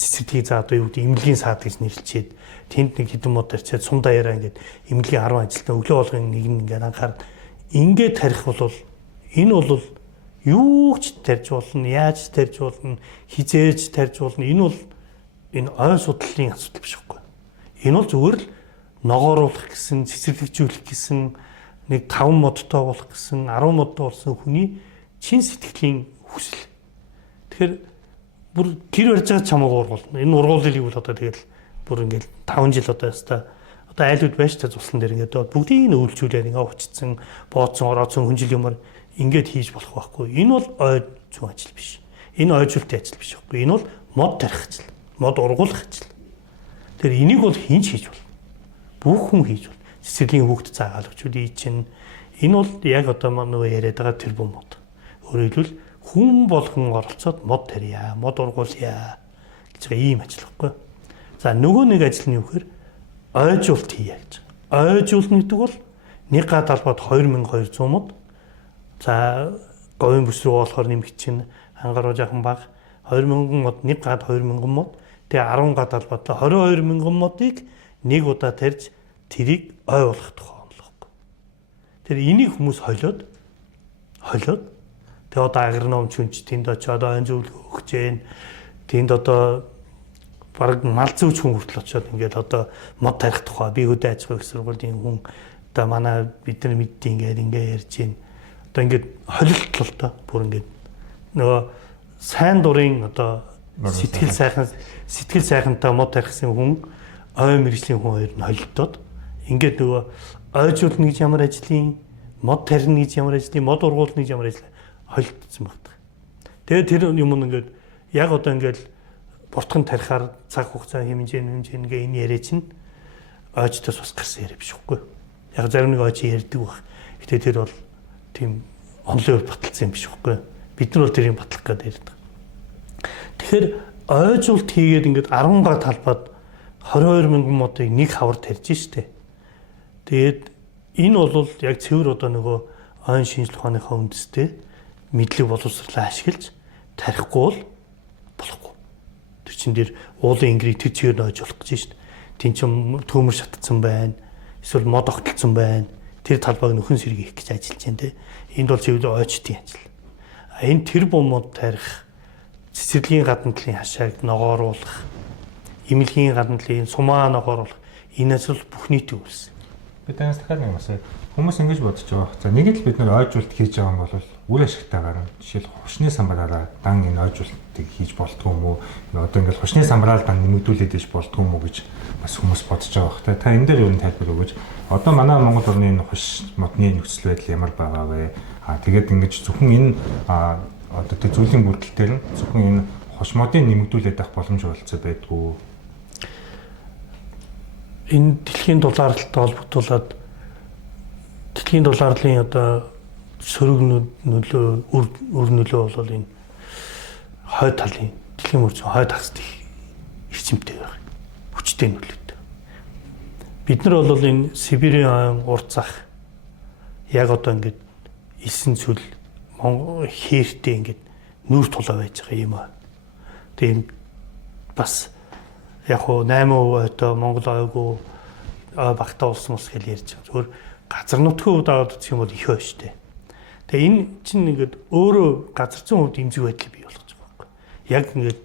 цэцэрлэгийг за одоо юу гэдэг имлэгийн саад гэж нэрлэчихэд тэнд нэг хэдэн мод тарьчаад сум даяараа ингээд имлэгийн 10 ажилтнаа өглөө болгон нэг ингээд анхаар ингээд тарих бол энэ бол юу ч тарьж болно, яаж тарьж болно, хизээж тарьж болно. Энэ бол энэ ой судлалын асуудал биш байхгүй. Энэ бол зүгээр л ногооруулах гэсэн, цэцэрлэгжүүлэх гэсэн, нэг 5 модтой болох гэсэн, 10 модтой болсон хүний чин сэтгэлийн хүсэл. Тэгэхээр бүр гэр барьж байгаа чамаагүй ургуулна. Энэ ургууллыг бол одоо тэгэл бүр ингээд 5 жил одоо яста одоо айлууд байж та цуслан дээр ингээд бүгдийг нь үйлчүүлээд ингээд уучцсан, бооцсон, ороодсон хүнжил юмар ингээд хийж болох байхгүй. Энэ бол ой зүүн ажил биш. Энэ ойжуултын ажил биш байхгүй. Энэ бол мод тарих ажил, мод ургуулах ажил. Тэгэхээр энийг бол хинч хийж болно. Бүх хүн хийж болно. Цэцэрлэгийн хүүхд заагаал өчүүл чинь энэ бол яг одоо нөгөө яриад байгаа тэр бом мод. Өөрөөр хэлбэл хүн болгон оролцоод мод тарья, мод ургуулъя гэж байгаа ийм ажил байхгүй. За нөгөө нэг ажил нь юу гэхээр ойжуулт хийя гэж. Ойжуулна гэдэг бол нэг га талбад 2200 мод. За говийн бүс рүү болохоор нэмэгч чинь ангаруу жаахан баг 2000 мод нэг гад 2000 мод. Тэгээ 10 га талбад 22000 модыг нэг удаа тарьж тэрийг ой болгох тухай онлоохгүй. Тэр энийг хүмүүс холиод тэгээ одоо агрономч хүнч тэнд очиод ой зөвлөгөө өгч जैन. Тэнд одоо бараг мал зүүч хүн хүртэл очиод ингээд одоо мод тарих тухай би хөдөө аж ахуйн сургуулийн хүн одоо манай бид нар мэддэг ингээд ярьж байна. Одоо ингээд холилтол л доо бүр ингээд нөгөө сайн дурын одоо сэтгэл сайхантай мод тарихсан хүн ой мэрэгжлийн хүн хоёр нь холилдоод ингээд нөгөө ойжуулна гэж ямар ажлын мод тарина гэж ямар ажлын мод ургуулна гэж ямар ажил холилдсон багтдаг. Тэгээд тэр юм ингээд яг одоо ингээд буртхан тарихаар цаг хугацаа хэмжээ гээ энэ яриа чинь ойчтоос бас гарсан яриа биш үгүй. Яг зарим нэг ойч ярьдаг баг. Гэтэ тэр бол тийм онлын хувьд баталсан юм биш үгүй. Бид нар бол тэрийг батлах гэдэг ярьдаг. Тэгэхээр ойжуулт хийгээд ингээд 10 га талбад 22000 модыг нэг хавар тарьж штэ. Тэгээд энэ бол яг цэвэр одоо нөгөө ойн шинжлэх ухааныхаа үндэстэй мэдлэг боловсруулалтаа ашиглаж тарихгүй бол болохгүй. Тэр чин дээр уулын ингрийг тэр чигээр нь ойжуулах гэж штэ. Тин ч төмөр шатцсан байна. Эсвэл мод огтлцсон байна. Тэр талбайг нөхөн сэргийх гэж ажиллаж байна те. Энд бол цэвэр ойчтын ажил. Энэ тэр бомод тарих, цэцэрлэгийн гадна талын хашааг ногооруулах, имлэгийн гадна талын сумаа ногооруулах энэ ажил бүх нийтийн үйлс. Би танаас дахиад нэг асууя. Хүмүүс ингэж бодож байгаа. За нэг л бид нэр ойжуулт хийж байгаа юм бол үр ашигтайгаар жишээл хушны самбараараа дан энэ ойжуултыг хийж болтгоо юм уу? Одоо ингээл хушны самбараар дан нэмэгдүүлээд иж болтгоо юм уу гэж бас хүмүүс бодож байгаа бах. Та энэ дээр юу нэг тайлбар өгөөч. Одоо манай Монгол орны энэ хуш модны нөхцөл байдал ямар байгаа вэ? Тэгээд ингэж зөвхөн энэ одоо тэг зүйлийн бүрдэл дээр нь зөвхөн энэ хуш модыг нэмэгдүүлээд авах боломж болцоо байдгүй. Энэ дэлхийн дулаалтай холбогдуулаад дэлхийн дулаалын одоо сөрөг нөлөө үр нөлөө бол энэ хойд талын дэлхийн мөрцөн хойд хагасд их эрчимтэй байна. Хүчтэй нөлөөтэй. Бид нар бол энэ Сибирийн урт зах яг одоо ингээд элсэн цүл хээртэй ингээд нүүр тулаа байж байгаа юм аа. Тийм бас яг хоо 8% ойтой Монгол ойгүй багтаа улс мус гэж ярьж байгаа. Зөвхөн газар нутгийн хувьд аваад үзэх юм бол их байна шүү дээ. Тэгээ энэ чинь ингээд өөрөө газар зүйн хувьд эмзэг байдлыг бий болгож байгаа байхгүй. Яг ингээд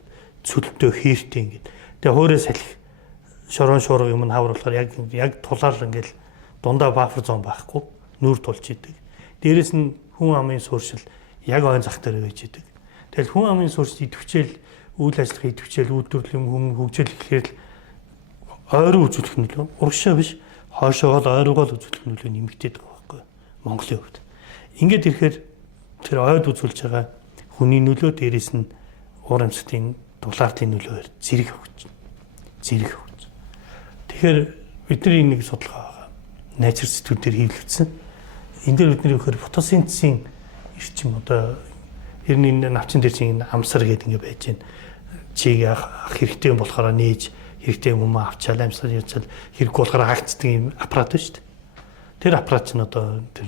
цөлтөө хээртэй ингээд. Тэгээ хуурай салхи шорон шуурга юм хавруулахаар яг тулаал ингээд дундаа бафер зон байхгүй нүүр тулж идэг. Дээрээс нь хүн амын сууршил яг ойн зах дээр байж идэг. Тэгэл хүн амын сууршил идэвхжээл үйл ажиллагаа идэвхжээл үйлдвэрлэлийн хүм хөгжил гэхээр ойрын үзүүлэх нөлөө урагшаа биш хойшоогоо ойргоол үзүүлэх нөлөө нэмэгдээд байгаа байхгүй Монголын хувьд. Ингээд ирэхээр тэр ойд үзүүлж байгаа хүний нөлөө дээрээс нь уур амьсгалын дулаалтын нөлөөр зэрэг хөгж. Тэгэхээр бидний нэг судалгаа байгаа. Nature Institute дээр хийлгэсэн. Энд дээр бидний өгөхөр фотосинтезийн эрчим одоо ер нь энэ навчин дээр чинь амсар гэдэг ингэ байж байна. Чийг ах хэрэгтэй юм болохоор нээж хэрэгтэй юм авчаал амьсгал ярьчаал хэрэггүй болохоор хаагцдаг юм аппарат байна шүү дээ. Тэр аппарат чинь одоо тэр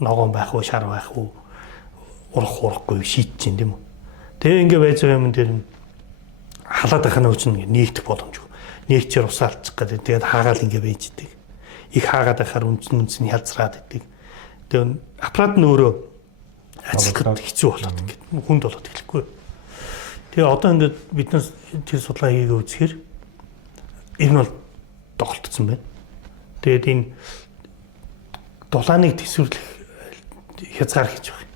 ногоон байх уу, шар байх уу, урахгүй шийдэж чинь тийм үү. Тэгээ ингэ байж байгаа юм дээр халаад байх нь үуч нэгдэх боломжгүй. Нэгчээр усаалчих гэдэг. Тэгээд хаагаал ингэ байж идэг. Их хаагаад байхаар үнцэн хялцраад идэг. Тэгээд аппарат нь өөрөө ажиллахад хэцүү болоод ингээд хүнд болоод эхлэхгүй. Тэгээ одоо ингээд бид нар тэр судалгаа хийгээ үзэхээр энэ бол тоглолтсон байна. Тэгээд энэ дулааныг төсвөрлөх хязгаар хийж байгаа.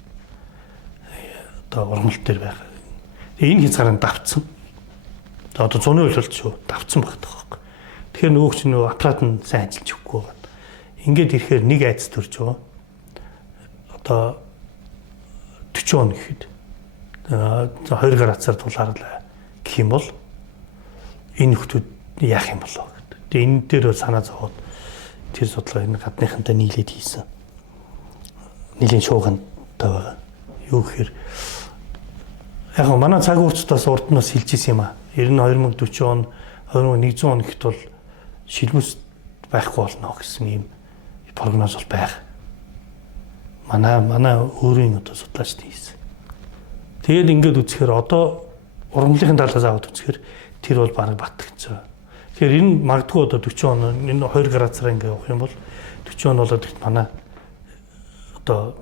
Одоо ургамал дээр байх. Тэгээ энэ хязгаарыг давцсан. Одоо зуны үйлчлэлт шүү давцсан багтах байхгүй. Тэгэхээр нөгөөч нөгөө аппарат нь сайн ажиллаж өгөхгүй байгаа. Ингээд ирэхээр нэг айц төрж байгаа. Одоо 40 он гэхэд 2 градусаар тулаарлаа гэх юм бол энэ хүмүүс яах юм болоо гэдэг. Тэгээ энэ дээр бол санаа зовоод тэр судалгаа энэ гадныхантай нийлээд хийсэн. Нилийн шуугантай байгаа. Юу гэхээр яг манай цаг хугацаатаас урд нь бас хэлж ирсэн юм аа. Ер нь 2040 он 2100 он гэхэд бол шилбэс байхгүй болно гэсэн юм прогноз бол байх. Манай өөрийн одоо судлаач хийсэн. Тэгээд ингээд үзэхээр одоо ургамлынхын талаас аваад үзэхээр тэр бол бараг батгч байгаа. Тэгэхээр энэ магадгүй одоо 40 он энэ 2 градусаар ингээд явах юм бол 40 он болоод ихт манай одоо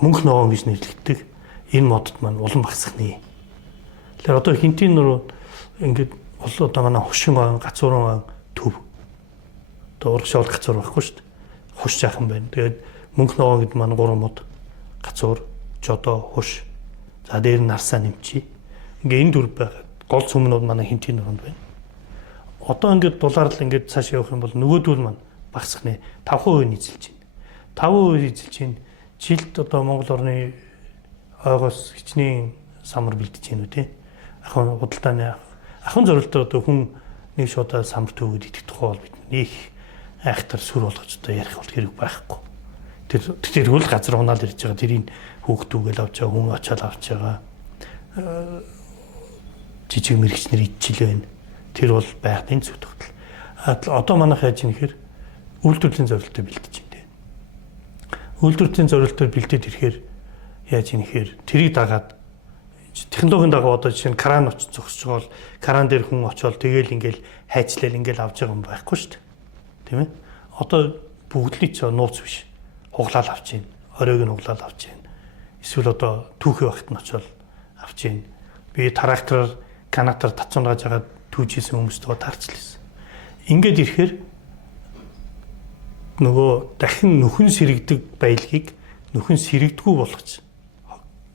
мөнх ногоон гэж нэрлэгддэг энэ модод маань улам багасхны. Тэгэхээр одоо хинтийн нур ингээд одоо манай хушин гацууран төв. Одоо урагшаал гацуур байхгүй шүү дээ. Хуш жаахан байна. Тэгээд мөнх ногоон гэдэг маань 3 мод. Гацуур, жодоо, хуш. За дээр нь нарсаа нэмчи. Ингээ энэ дөрв байгаа. Гол цөмнүүд манай хинтийн нуранд байна. Одоо ингээд дулаарлал ингээд цааш явах юм бол нөгөөдөл маань багасхны 5% эзэлж байна. 5% эзэлж байна. Жилд одоо Монгол орны ойгоос хичнээн самар бэлдэж байна үү те. Ахын худалдааны ахын зорилтоор одоо хүн нэг шуудаа самар төвөд идэх тухай бол бид нэг айхтар сүр болгож одоо ярих бол хэрэг байхгүй. Тэр үл газар унаал ирж байгаа тэрийг хүүхдүүгээл авч байгаа хүн очиад авч байгаа. Жижиг мэрэгчнэр идчихлээ байна. Тэр бол байгалийн зүйл тогтол. Одоо манайх яаж юм нэхэр үйлдвэрлэлийн зорилтоор бэлдэж байна. Үйлдвэрлэлийн зорилтоор бэлдээд ирэхээр яаж юм нэхэр тэрийг дагаад технологийн дагуу одоо жишээ нь кран очиж зогсож байгаа бол кран дээр хүн очиод тэгээл ингээл хайчлал ингээл авч байгаа юм байхгүй шүү дээ. Тийм ээ. Одоо бүгдний ч нууц биш. Хуглаал авч гин, оройг нь хуглаал авч гин. Эсвэл одоо түүхий багт нь очиод авч гин. Би трактороор канатаар татцуунгааж байгаа түүжсэн хүмүүстэйгээ таарчлаа. Ингээд ирэхээр нөгөө дахин нөхөн сэрэгдэг баялагийг нөхөн сэрэгдэггүй болгож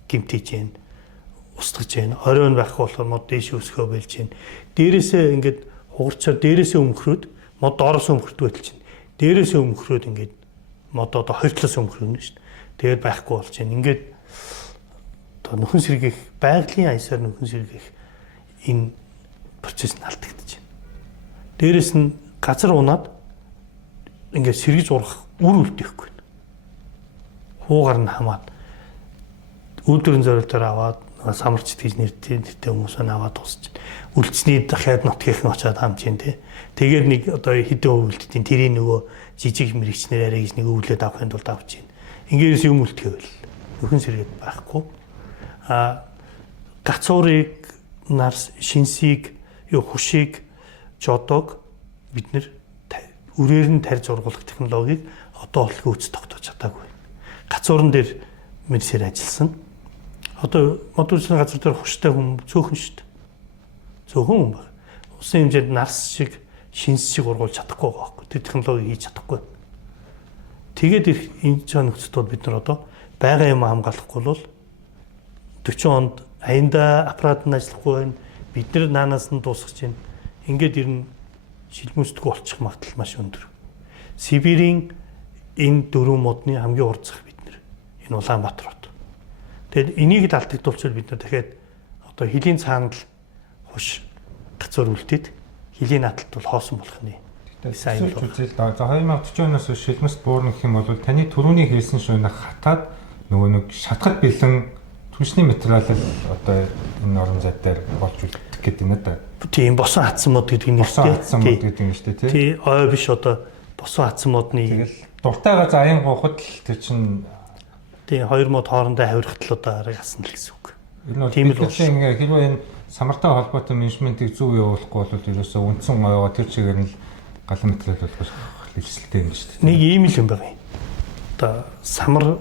гэмтэж जैन устгаж जैन оройн байхгүй болохоор мод дээш өсгөө болж जैन дээрээсээ ингээд хугарчаар дээрээсээ өмхрөөд мод доороос өмхөрдөг байтал чинь дээрээсээ өмхрөөд ингээд мод одоо хоёр талаас өмхрөнө шүү дээ тэгээд байхгүй болж जैन ингээд одоо нөхөн сэргийх байгалийн аясаар нөхөн сэргийх энэ процесс нь алдагдаж байна дээрээс нь газар унаад ингээд сэргэж урах үр үлдэхгүй байна. Хуугаар нь хамаад үйлдвэрийн зорилтоор аваад самарч гэж нэртэй хүмүүс нь аваад дуусч. Үлдсний дахиад нутгийнхан очиад хамж ин тэ. Тэгээд нэг одоо хэдэн үйлдэлтийн тэрийн нөгөө жижиг мэрэгчнэр арай гэж нэг өвлөд авахын тулд авч ийн. Ингээс юм үлдэхэл нөхөн сэргээд байхгүй. Гацуурыг нарс шинсийг хушийг жодог бид нэр үрээр нь тарьж ургуулах технологиг одоо олгүй үз тогтоож чадаагүй. Гацуурн дээр мэрсээр ажилласан. Одоо модульны газар дээр хуштай хүн цөөхөн шүү дээ. Цөөхөн хүн байна. Усын хэмжээнд нарс шиг шинс шиг ургуулж чадахгүй байгаа байхгүй. Тэр технологиг хийж чадахгүй. Тэгээд энэ ч нөхцөлд бид нар одоо байгаа юм хамгаалахгүй бол 40 онд аянда аппарат нь ажиллахгүй байна. Бид нар наанаас нь дуусгаж байна. Ингээд ирнэ шилмүсдэггүй болчих магадлал маш өндөр. Сибирийн энэ дөрвөн модны хамгийн урд зах бид нэр энэ Улаанбаатар хот. Тэгэд энийг л алдагдуулчвал бид нар дахиад одоо хилийн цаанд л хуш гацуур үлдээд хилийн наталт бол хоосон болох нь. За 2040 оноос шилмэст буурна гэх юм бол таны түрүүний хэлсэн шуунах хатаад нөгөө нэг шатгад бэлэн түншний материал одоо энэ орон зай дээр болж үлдэх гэдэг юм да. Тийм босон хатсан мод гэдэг нь босон хатсан мод гэдэг юм шүү дээ тий. Ой биш одоо босон хатсан модны тэгэл дуртайгаа заяан гоохот л тэр чинь тий хоёр мод хоорондоо хавирхтал одоо яасан л гэсэн үг. Энэ бол тийм л ингээ хэрвээ энэ самартай холбоотой менежментийг зөв явуулахгүй бол ерөөсөө үндсэн оёо тэр чигээр нь галан материал болох хэвсэлтэй юм шүү дээ. Нэг ийм л юм байна. Одоо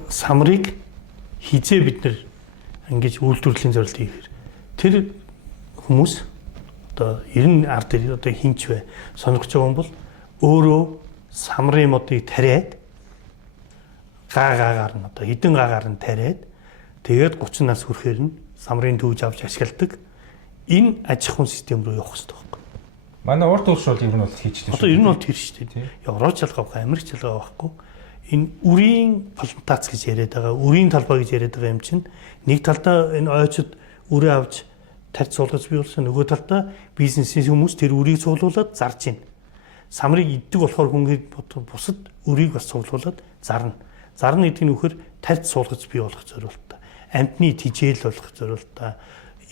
самрыг хизээ бид нэр ингэж үйлдвэрлэлийн зорилт хийхээр тэр хүмүүс одоо 90 ард дээр одоо хинч бай сонирхож байгаа юм бол өөрөө самрын модыг тариад гаагаар нь одоо хідэн гаагаар нь тариад тэгээд 30 нас хүрэхээр нь самрын төвж авч ашигладаг энэ аж ахуйн систем рүү явах хэрэгтэй байхгүй. Манай урд улс бол ер нь бол хийжтэй шүү. Одоо ер нь бол тэр шүү дээ. Европ жалгаа, Америк жалгаа байхгүй. Энэ үрийн плантац гэж яриад байгаа, үрийн талбай гэж яриад байгаа юм чинь нэг талдаа энэ ойчид үрээ авч тарьж суулгаж бий болсон нөгөө талдаа бизнесийн хүмүүс тэр үрийг цуглуулад зарж байна. Самрыг иддэг болохоор хүн бусад үрийг бас цуглуулад зарна. Зарна гэдэг нь үхээр тарьж суулгаж бий болгох зорилттой. Амтны тижээл болгох зорилттой.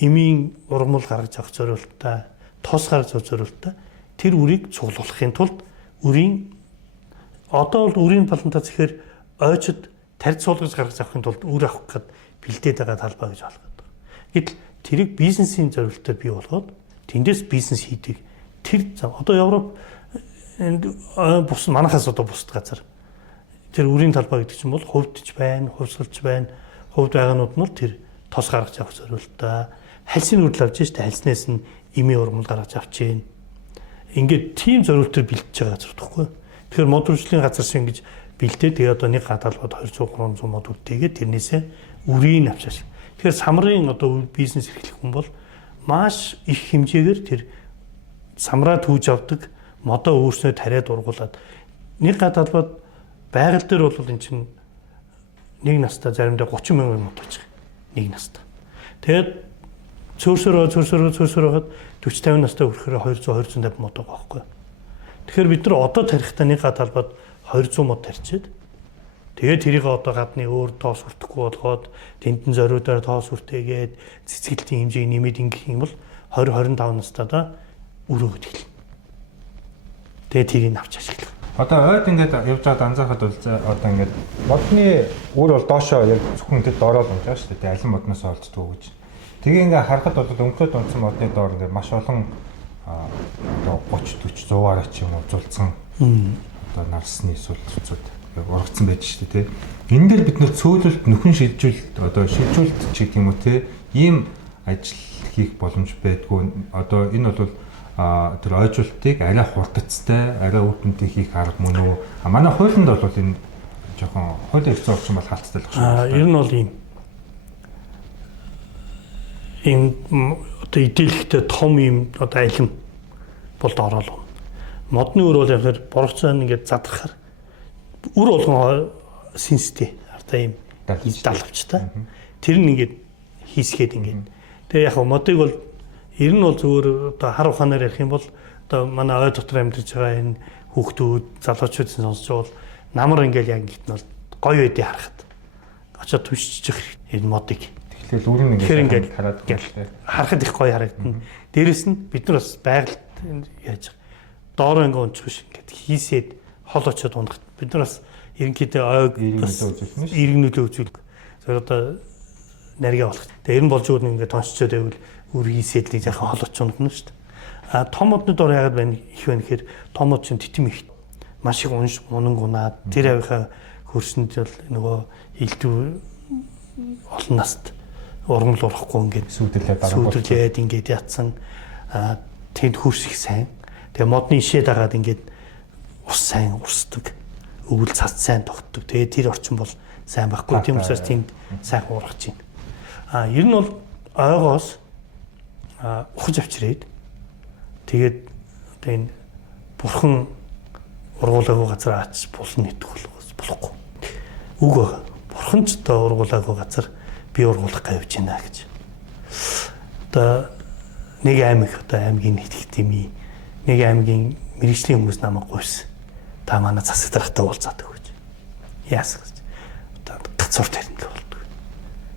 Эмийн ургамал гаргаж авах зорилттой. Тос гаргаж авах зорилттой. Тэр үрийг цуглуулахын тулд үрийн одоо бол үрийн плантац гэхээр ойчид тарьж суулгаж гаргаж авахын тулд үр авах гээд бэлдээд байгаа талбай гэж ойлгоод байна. Гэтэл тэрийг бизнесийн зорилттой бий болгоод тэндээс бизнес хийдэг. Тэр одоо Европ бус манахаас одоо бусд газар тэр үрийн талбай гэдэг чинь бол хувьдж байна, хувьсгалж байна. Хувьд байгаанууд нь тэр тос гаргаж авах зорилттой. Хальсын үрдэл авч штэ хальснаас нь эмийн ургамал гаргаж авч जैन. Ингээд тийм зорилтоор бэлдэж байгаа газар тоххой. Тэгэхээр мод үржлийн газар шиг ингэж бэлдээ тэгээ одоо нэг гадаалбад 200-300 мод үрдээгээд тэрнээсээ үрийн авчааш. Тэгэхээр самрын одоо бизнес эрхлэх хүн бол маш их хэмжээгээр тэр самраа түүж авдаг модоо өөрснөө тариад ургуулад нэг гадаалбад байгаль дээр бол эн чинь нэг настай заримдаа 30 мянган мод болж байгаа. Нэг настай. Тэгээд цөөрсөрөө хад 40-50 настай хүрэхээр 200-250 мод байгаа байхгүй. Тэгэхээр бид нар одоо тарихтаа нэг гадаалбад 200 мод тарьчихэд тэгээд тэрийг одоо гадны өөр тоос хүртэхгүй болгоод тентэн зориудаар тоос хүртээгээд цэцгэлтийн хэмжээг нэмээд ингэх юм бол 20-25 настайдаа өрөөгд эхэлнэ. Тэгээд тэрийг авч ашиглах. Одоо ойд ингээд явж байгаад анзаахад бол одоо ингээд модны үр бол доошоо яг зөвхөн тэд доороо л унж байгаа шүү дээ. Алин модноос олддгоо гэж. Тэгээ ингээд харахад бол өмхөд унтсан модны доор ингээд маш олон одоо 30 40 100-аар ч юм уу зулцсан. Одоо нарсны сүлцүүд ургацсан байж шүү дээ. Энэ дээр бид нэр цөөлөлт нөхөн шилжүүлэлт одоо шилжүүлэлт ч гэх юм уу те ийм ажил хийх боломж байдгүй. Одоо энэ бол тэр ойжуултыг арай хурдцтай, арай үүтэнтэй хийх арга мөн үү? Манай хуулинд бол энэ жоохон хуулийн эрх зүйн орчин бол халдтай л байна. Ер нь бол ийм одоо идэлхтэй том ийм одоо алим болд ороод. Модны үр бол яг боргоцоо ингээд задрахаар үр болгон синстэй одоо ийм далавчтай. Тэр нь ингээд хийсгээд ингээд. Тэгээ яг модыг бол ер нь бол зүгээр одоо хар ухаанаар ярих юм бол одоо манай ой дотор амьдарч байгаа энэ хүүхдүүд, залуучуудын сонсож бол намар ингээл яг ингэт нь бол гоё үдээ харахад очоод түшчих энэ модыг. Тэгэхээр үр нь ингээд хараад харахад их гоё харагдана. Дээрэс нь бид нар бас байгальд яаж доороо ингээд унчих биш ингээд хийсээд хол очоод ундах. Бид нар бас ерөнхийдөө ойг иргэнүүлээ үзүүлэх. Тэр одоо нарийн болох. Тэгээ ер нь болж өөр ингээд тонцчод байвал үр хийсээд л яхан хол очиж ундах нь шүү дээ. Том моднууд ор яагаад байна их байна гэхээр том мод чинь титэм их маш их унан гунаад тэр авийнхаа хөрсөнд бол нөгөө илдүү олон наст ургамал урахгүй ингээд сүйдэрлээд ингээд ятсан тэнд хөрс их сайн. Тэгээ модны ишээ дагаад ингээд ус сайн урсдаг. Өвөл цац сайн тогтдог. Тэгээ тэр орчин бол сайн байхгүй. Тийм учраас тэнд сайн ургаж байна. Ер нь бол ойгоос ухаж авчирээд тэгээд одоо энэ бурхан ургуулаагүй газар аач булна гэдэг болохгүй. Үг байгаа. Бурхан ч одоо ургуулаагүй газар би ургуулах гавж байна гэж. Одоо нэг аймаг одоо аймгийн хэлэх тийм нэг аймгийн мэрэгжлийн хүмүүс намайг гуйсан. Та манай засаг даргатай уулзаад өгөөч. Яасан гэж. Одоо гацуур тарина л болдог.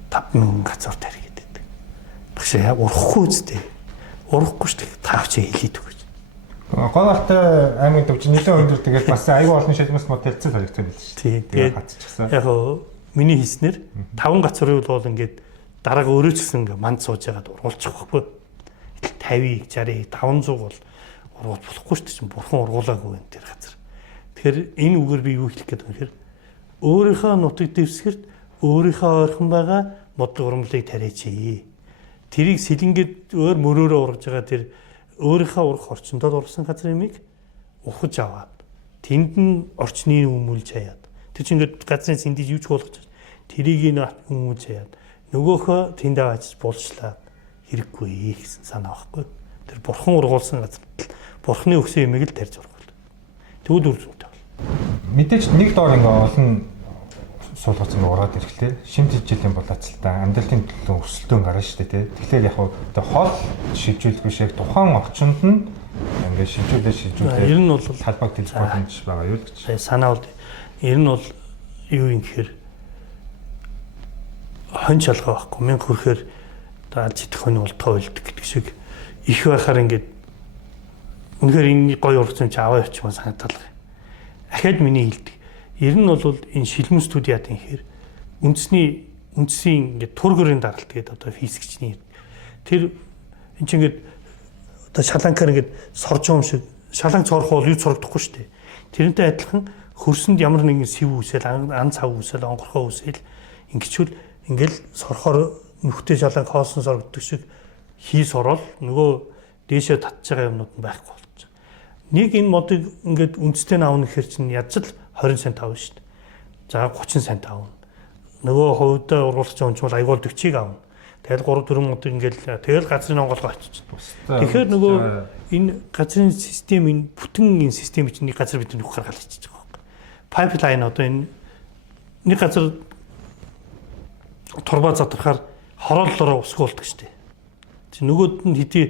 5,000 гацуур тарих гэдэг. Багш яа урахгүй үстэй. Урахгүй шүү дээ. Таавч хэлээд өгөөч. Говьтай аймаг дөвч нэлээд өндөр тэгээд бас айгүй олон шилмэс мод хэлцэл харагдсан байл шүү дээ. Тэгээд хатчихсан. Яг миний хийснээр 5 гацуурыг бол ингээд дарааga өөрөө ч гэсэн ингээд манд сууж яагаад ургуулчих واخгүй. 50, 60, 500 бол ургуул болохгүй шүү дээ. Чинь бурхан ургуулаагүй энэ тэр газар. Тэгэхээр энэ үгээр би юу хэлэх гээд байна гэхээр өөрийнхөө нутаг дэвсгэрт өөрийнхөө ойрхон байгаа модлог ургамлыг тариач. Тэрийг сэлэнгээд өөр мөрөөрөө ургаж байгаа тэр өөрийнхөө ургах орчиндод ургасан газар юмыг ухаж аваад тэнд нь орчныг өмүүлж хаяад тэр чинь ингээд газрын сэндиж юуч болгож тэрийг нь өмүүлж хаяад нөгөөхөө тэнд аваач булшлаад хэрэггүй гэсэн санаа байхгүй. Тэр бурхан ургуулсан газар бурханы өгсөн юмыг л тарьж ургуул. Тэгвэл үр дүнтэй бол. Мэдээж нэг доор ингээ олон суулгацсан ураад ирэхлээр шимт хичээлийн болооцолтой амьдралын төлөө өсөлтөө гарна шүү дээ. Тэгэхээр яг одоо хол шилжүүлэх биш яг тухайн орчинд нь ингээ шилжүүлээ. Ер нь бол талбайг тэлж боломж байгаа юу гэж. Санаа бол ер нь бол юу юм гэхээр хон шалгаа байхгүй. Мянга хүрэхээр алж идэх хүний ултгаа уйлдаг гэдэг шиг их байхаар ингээд үнэхээр энэ гоё ургацсан чи аваа явчихсан санагдал. Ахаад миний хэлдэг. Ер нь бол энэ шилмэн студи яа гэхээр үндэсний ингээд тургөрийн даралт гэдэг одоо физикчний тэр энэ чинь ингээд одоо шаланкаар ингээд сорж юм шиг шаланк цорох бол юу цорогдохгүй шүү дээ. Тэрнтэй адилхан хөрсөнд ямар нэгэн сэв үсэл ан цав үсэл онгорхоо үсэл ингэчүүл ингээл сорохоор нүхтэй шаланк хоосон сорогддог шиг хийс орол нөгөө дээшээ татж байгаа юмнууд нь байхгүй болж байгаа. Нэг энэ модыг ингээд үндэстэй аавна гэхэр чинь ядч л 20 цент авна шүү дээ. За 30 цент авна. Нөгөө хувьдаа ургуулж байгаа хүн ч бол аягүй 40-ыг авна. Тэгэл 3-4 мод ингээл тэгэл газрын онгоолгоо очиж. Тэгэхээр нөгөө энэ газрын систем энэ бүтэн энэ систем чинь нэг газар бид нөх гаргал хийчих байгаа байхгүй. Пайплайн одоо энэ нэг газар турбаа задрахаар хорооллороо усгуулдаг шүү дээ. Чи нөгөөд нь хэдий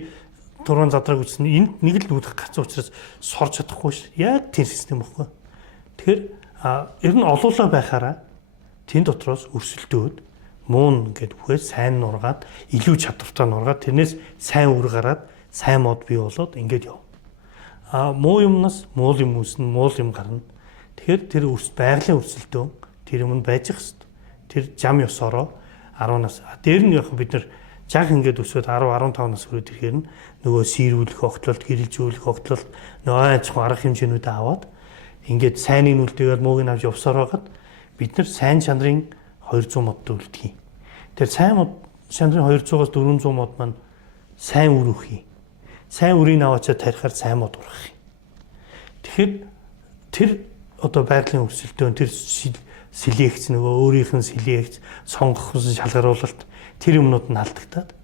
турбаа задраг үзсэн энд нэг л үүдэх гацсан учраас сорж чадахгүй шүү. Яг тийм систем байхгүй. Тэгэхээр ер нь олуулаа байхаараа тэн дотроос өрсөлдөөд муун ингээд бүхэл сайн нургаад илүү чадвартай нургаад тэрнээс сайн үр гараад сайн мод бий болоод ингээд яв. Муу юмнаас муул юм үүснэ, муул юм гарна. Тэгэхээр тэр байгалийн өрсөлдөөн тэр юм байж их хэв. Тэр зам ёсороо 10-наас дээр нь яг бид нар жаг ингээд өсөд 10-15-наас хүрээд ирэхээр нөгөө сэрүүлэх огтлолт, гэрэлжүүлэх огтлолт нөгөө айцхан арга хэмжээнүүдээ аваад ингээд сайныг үлдээгээд мууг нь авч явсараагаад бид нар сайн чанарын 200 модд үлдэх юм. Тэр сайн мод чанарын 200-аас 400 мод маань сайн үр өгөх юм. сайн үрийг аваачаа тарихаар сайн мод ургах юм. Тэгэхээр тэр одоо байгалийн өрсөлдөөн тэр сэлээгч нөгөө өөрийнх нь сэлээгч сонгох шалгаруулалт тэр юмнууд нь алдагтаад.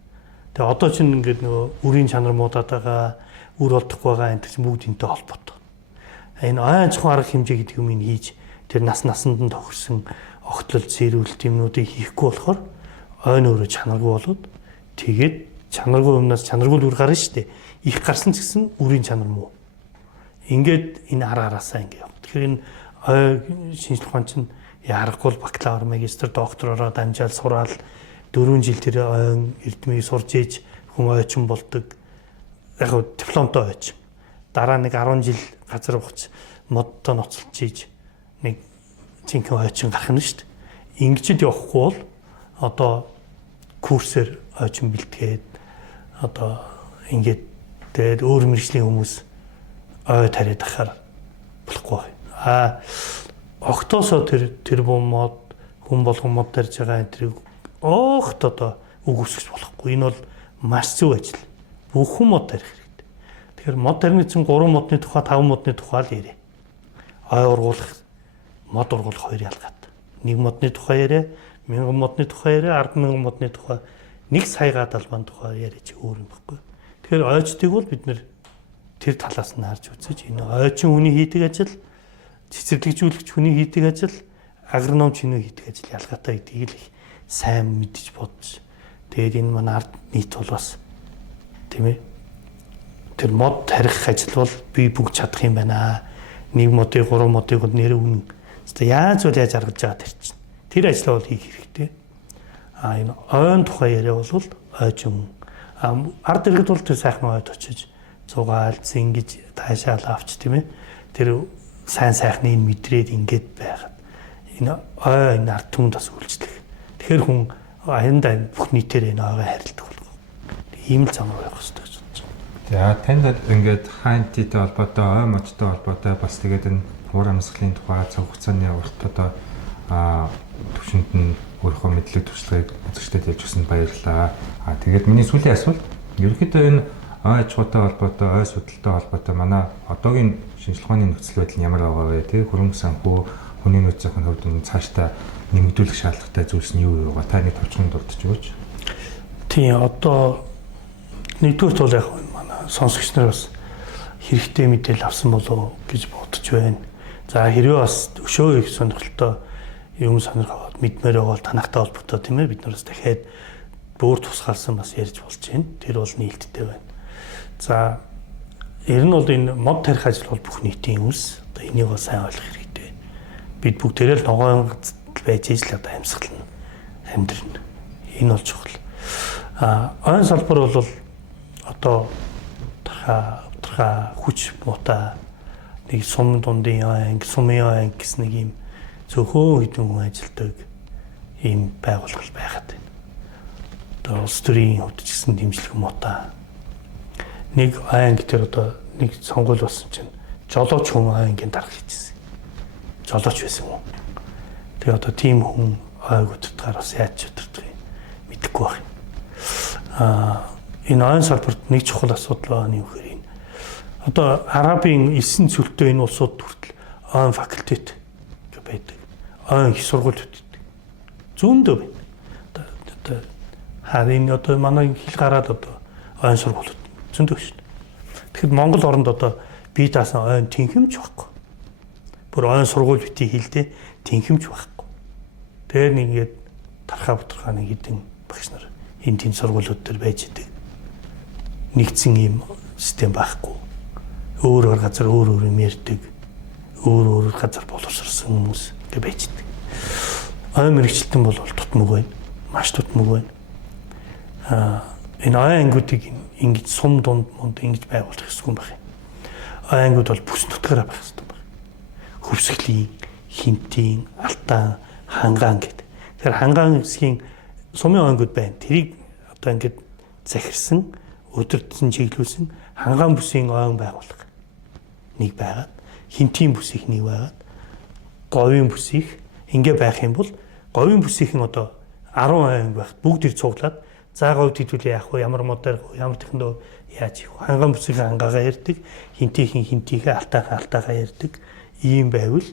Тэгээ одоо ч ингээд нөгөө үрийн чанар муудаад байгаа, үр олдохгүй байгаа энэ чинь бүгд энтэй холбоотой. Энэ айн чухал арга хэмжээ гэдэг юм хийж тэр насанд нь тохирсон огтлол зэрүүлэлт юмнуудыг хийхгүй болохоор ойн өөрөө чанаргүй болоод тэгээд чанаргүй юмнаас чанаргүй үр гарна шүү дээ. Их гарсан ч гэсэн үрийн чанар муу. Ингээд энэ араасаа ингэ явах. Тэгэхээр энэ шинжлэх ухаан чинь ярахгүй бакалавр, магистр, докторороо дамжаал сураал 4 жил тэр ойн эрдмийг сурж ээж хүн ойчин болдог. Яг нь дипломтой ойчин. Дараа нэг 10 жил газар ухаж модтой ноцолж ээж нэг жинхэнэ ойчин гарах нь шүү дээ. Ингэж явахгүй бол одоо курсээр ойчин бэлтгээд одоо ингээд тэгээд өөр мэргэжлийн хүмүүс ой тариад ахаар болохгүй. Октоосоо тэр бомод хүн болгон мод тарьж байгаа энэ тэрийг огт одоо үгүйсгэж болохгүй. Энэ бол маш зөв ажил. Бүх хүн мод тарих хэрэгтэй. Тэгэхээр мод тарины чинь 3 модны тухай 5 модны тухай л яриа. Ой ургуулах, мод ургуулах хоёр ялгаатай. Нэг модны тухай яриа, 1000 модны тухай яриа, 100000 модны тухай, нэг саяга далбааны тухай яриа чи өөр юм баггүй. Тэгэхээр ойчдыг бол бид нэр тэр талаас нь харж үзэж энэ ойчин хүний хийдэг ажил, цэцэрлэгжүүлэгч хүний хийдэг ажил, агрономч хүний хийдэг ажил ялгаатай гэдгийг л сайн мэдж бодож. Тэгээд энэ манай ард нийт бол бас тийм ээ. Тэр мод тарих ажил бол би бүгд чадах юм байна. Нэг модыг 3 модыг нэр өгнө. Яаж бол яаж аргаж байгаа тэр чинь. Тэр ажлаа бол хийх хэрэгтэй. Энэ ойн тухай яриа бол ойчин. Ард иргэд бол тэр сайхан ойд очиж зугаал зингэж таашаал авч тийм ээ. Тэр сайн сайхныг мэдрээд ингээд байгаад энэ ойн ард түмэнд бас үйлчлэх. Тэгэхээр хүн аяндаа бүх нийтээр энэ ойгоо харилдаг болгоо. Ийм л зам руу явах хэрэгтэй гэж бодож байна. За танд ингээд хаантитэй холбоотой, ой модтой холбоотой бас тэгээд энэ уур амьсгалын тухай цаг хугацааны урт одоо төвшөнд нь өөрийнхөө мэдлэг туршлагыг үзэгчдэд явж өгсөнд баярлалаа. Тэгээд миний сүүлийн асуулт ерөнхийдөө энэ ой аж ахуйтай холбоотой, ой судалтай холбоотой манай одоогийн шинжлэх ухааны нөхцөл байдал нь ямар байгаа вэ? Тэг хөрөнгө санхүү, хүний нөөц зохион хувьд нь цаашдаа нэмэгдүүлэх шаардлагатай зүйлс нь юу вэ? Та нэг товчхон дурдж өгөөч. Тийм одоо нэгдүгээр тул яг манай сонсогч нар бас хэрэгтэй мэдээлэл авсан болов гэж бодож байна. За хэрвээ бас өшөө их сонирхолтой юм сонирхоод мэдмээр байгаа бол танахтай холбоотой тийм ээ бид нараас дахиад бүр тусгаалсан бас ярьж болж байна. Тэр бол нээлттэй байна. За ер нь бол энэ мод тарих ажил бол бүх нийтийн үйлс. Одоо энийг бол сайн ойлгох хэрэгтэй. Бид бүгдээрээ л ногоон байж ижил одоо амьсгал нь амьдрна. Энэ бол чухал. Ойн салбар бол одоо тарха хүч муутай нэг сум дундын анги, сумын анги гэсэн нэг юм зөвхөн хэдэн хүн ажилдаг ийм байгууллага байгаад байна. Одоо улс төрийн хувьд ч гэсэн дэмжлэг муутай. Нэг анги дээр одоо нэг сонгуул болсон чинь жолооч хүн ангийн дарга хийжсэн. Жолооч байсан хүн. Тэгээ одоо тийм хүн ойг удирдахаар бас яаж удирдах юм мэдэхгүй байх. Энэ ойн салбарт нэг чухал асуудал байна юу гэхээр энэ одоо арабын 9 цөлтөө энэ улсууд хүртэл ойн факультет гэж байдаг. Ойн их сургуулиуд байдаг. Зүүндөө байна. Одоо харин одоо манай хил гараад одоо ойн сургуулиуд зөндөө шүү дээ. Тэгэхээр Монгол оронд одоо бие даасан ойн тэнхимж байхгүй. Бүр ойн сургууль бити хилдэ тэнхимж байхгүй. Тэр нэг ингээд тархаа бутархаа нэг хідэн багш нар энэ тийм сургуулиуд төр байж идэг. Нэгдсэн ийм систем байхгүй. Өөр газар өөр юм ярьдаг. Өөр газар боловсрсон хүмүүс гэж байж идэг. Ойн мэрэгчлэн бол тутмаг байна. Маш тутмаг байна. Энэ ойн ангиудыг ингэж сум дунд ингэж байгуулах гэсэн юм байна. Ойн ангиуд бол бүс нутгаараа байх хэрэгтэй байна. Хөвсгөлийн, хинтийн, алтан, хангаан гэдэг. Тэгэхээр хангаан хэсгийн сумын ангиуд байна. Тэрийг одоо ингэж захирсан, өдөртсөн чиглүүлсэн хангаан бүсийн ойн байгууллага нэг байгаад, хинтийн бүсийг нэг байгаад, говийн бүсийг ингэ байх юм бол говийн бүсийнхэн одоо 10 анги байх бүгдийг цуглаад заагаа хөдөлгөөл яах вэ? Ямар модаар ямар технологи яаж хийх вэ? Ханган бүсгийн хангаагаа ярьдаг, хинтийнхээ алтайхаа ярьдаг. Ийм байвал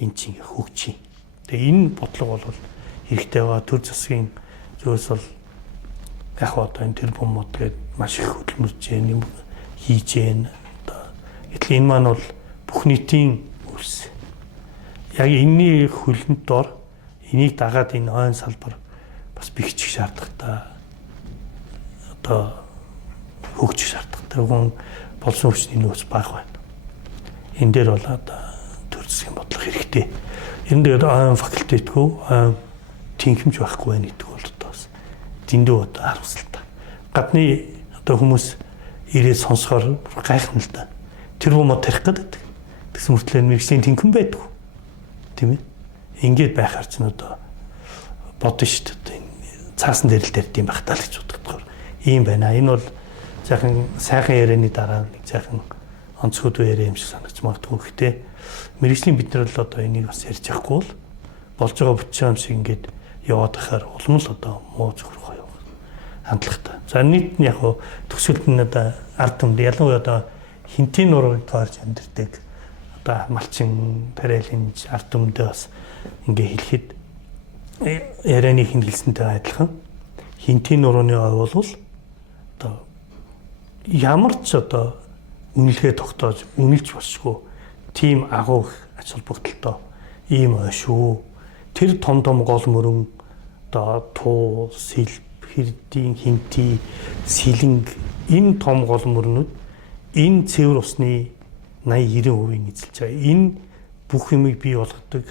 эн чинь хөгжиж. Тэгээ энэ бодлого бол хэрэгтэй байгаа. Төр засгийн зүйлс бол яг одоо энэ тэрбум мод гээд маш их хөдөлмөрж юм хийж гэн. Гэтэл энэ маань бол бүх нийтийн үйлс. Яг энэний хөлөнд дор энийг дагаад энэ ойн салбар бас бэхжих шаардлагатай. Одоо хөгжих шаардлагатай. Хүн болсон хүчний нөөц бага байна. Энэ дээр бол одоо төр засгийн бодлого хэрэгтэй. Энэ дээр ойн факультетгүй тэнхимж байхгүй байх гэдэг бол одоо бас дэндүү одоо харамсалтай. Гадны одоо хүмүүс ирээд сонсохоор гайхна л да. Тэр бомод тарих гэдэг. Тэгсэн мөртлөө мэрэгжлийн тэнхим байдаг. Тийм ээ. Ингээд байхаар ч одоо бодно шүү дээ. Цаасан дээр л дэрд юм байх таа л гэж боддог. Ийм байна. Энэ бол сайхан ярианы дараа нэг сайхан онцгой яриа юм шиг санагдаж магадгүй. Гэхдээ мэрэгжлийн бид нар л одоо энийг бас ярьж явахгүй бол болж байгаа бүтцийн юм шиг ингээд яваад байхаар улам л одоо муу зөвхөрөх хандлагатай. За нийт нь яг төгсөлт нь одоо ард түмэнд ялангуяа одоо хинтийн нуруунд таарч амьдэрдэг одоо малчин паралин ард түмэндээ бас ингээ хэлэхэд ярианы хэлсэнтэй адилхан хинтийн нурууны ой бол одоо ямар ч одоо үнэлгээ тогтоож үнэлж босгүй тийм агуу их ач холбогдолтой ийм ой шүү. Тэр том гол мөрөн одоо туу сэл хэрдийн хинти сэлэнг энэ том гол мөрнүүд энэ цэвэр усны 80-90% эзэлж байгаа. Энэ бүх юмыг бий болгодог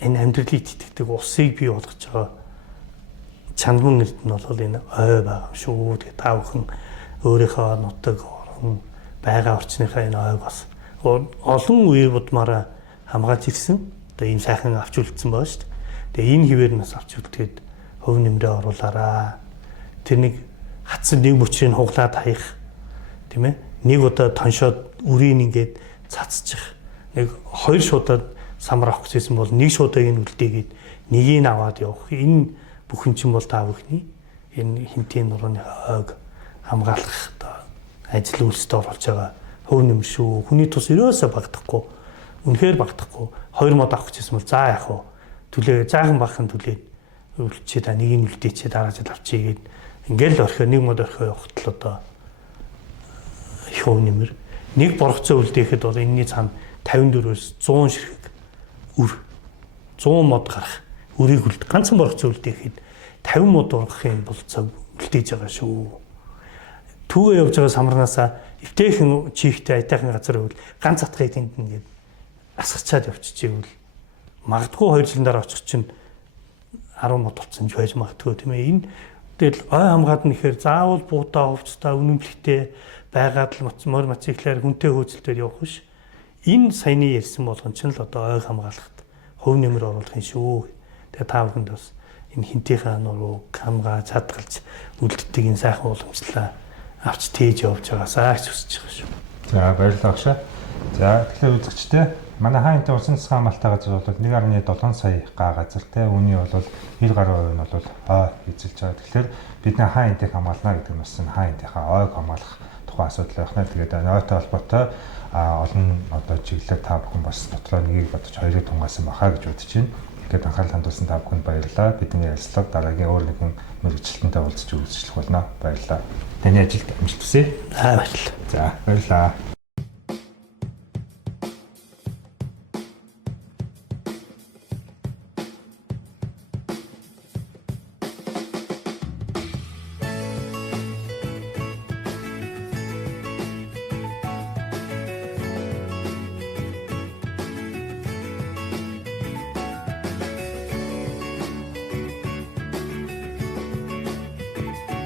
энэ амьдралыг тэтгдэг усыг бий болгож байгаа чанман нэрд нь бол энэ ой байгаа юм шүү. Тэгээ та бүхэн өөрийнхөө нутаг орон байгаа орчныхаа энэ ойг бас олон үе будмаараа хамгаалж ирсэн. Одоо ийм сайхан авч үлдсэн байгаа шүү дээ. Тэгээ энэ хിവэр нас авч үлдээд хөв нэмрээ оруулаараа. Тэр нэг хатсан нэг мөчрийг хуглаад хаях тийм ээ. Нэг удаа тоншоод үрийг ингээд цацчих. Нэг хоёр шуудаад самар авах гэсэн бол нэг шуудааг нь үлдээгээд нэгийг аваад явах. Энэ бүхэн чинь бол та бүхний энэ хинтийн нурууны ойг хамгаалах одоо ажил үйлстэй оролж байгаа хөв нэмэр шүү. Хүний тус ерөөсөө багдахгүй. Үнэхээр багдахгүй. Хоёр мод авах гэсэн бол за яах вэ? Түлээ заахан бахан түлээд үлчээ та нэг нь үлдээчээ дараа жил авчигээд ингээл орхио нэг мод орхио явахтал одоо хөв нэмэр нэг боргоцоо үлдээхэд бол энэний цаана 54-өөс 100 ширхэг үр 100 мод гарах үрийг үлд ганцхан боргоцоо үлдээхэд 50 мод ургахын болцоо үлдээж байгаа шүү. Түүгээ явж байгаа самарнаасаа эвтэйхэн чихтэй айтайхан газар үл ганц атгыг тэнд ингээд асгачаад явчихжээ үл магадгүй 2 жилийн дараа очих чинь 10 мод болсон ч байж магадгүй тийм ээ. Энэ тэгэл ой хамгаад нь ихээр заавал буудаа хувцтай үнэмлэхтэй байгаад л мор моциклаар хүнтэй хөөцөлтөөр явах биш. Энэ саяны ярьсан болгон ч л одоо ой хамгаалахад хөв нэмэр оруулах юм шүү. Тэгээ та бүхэнд бас энэ хинтийнхаа нуруу хамгааж хадгалж үлддэг энэ сайхан уламжлалаа авч тээж явж байгаасаа ч хүсэж байгаа шүү. За баярлалаа агшаа. За тэгэхээр үзэгчдээ манай хаантай усан засгийн хамгаалалтаа газар бол 1.7 сая га газар те үүний бол 90 гаруй % нь бол ой эзэлж байгаа. Тэгэхээр бид хаан энтийг хамгаална гэдэг нь бас хаан энтийнхаа ойг хамгаалах тухайн асуудал байна. Тэгээд ойтой холбоотой олон одоо чиглэлээр та бүхэн бас дотроо нэгийг бодож хоёрыг тунгаасан бахаа гэж бодож байна. Тэгээд анхаарал хандуулсан та бүхэнд баярлалаа. Бидний ярилцлага дараагийн өөр нэгэн мэргэжилтэнтэй уулзч үргэлжлэх болно. Баярлалаа. Таны ажилд амжилт хүсье. Баярлалаа. За баярлалаа.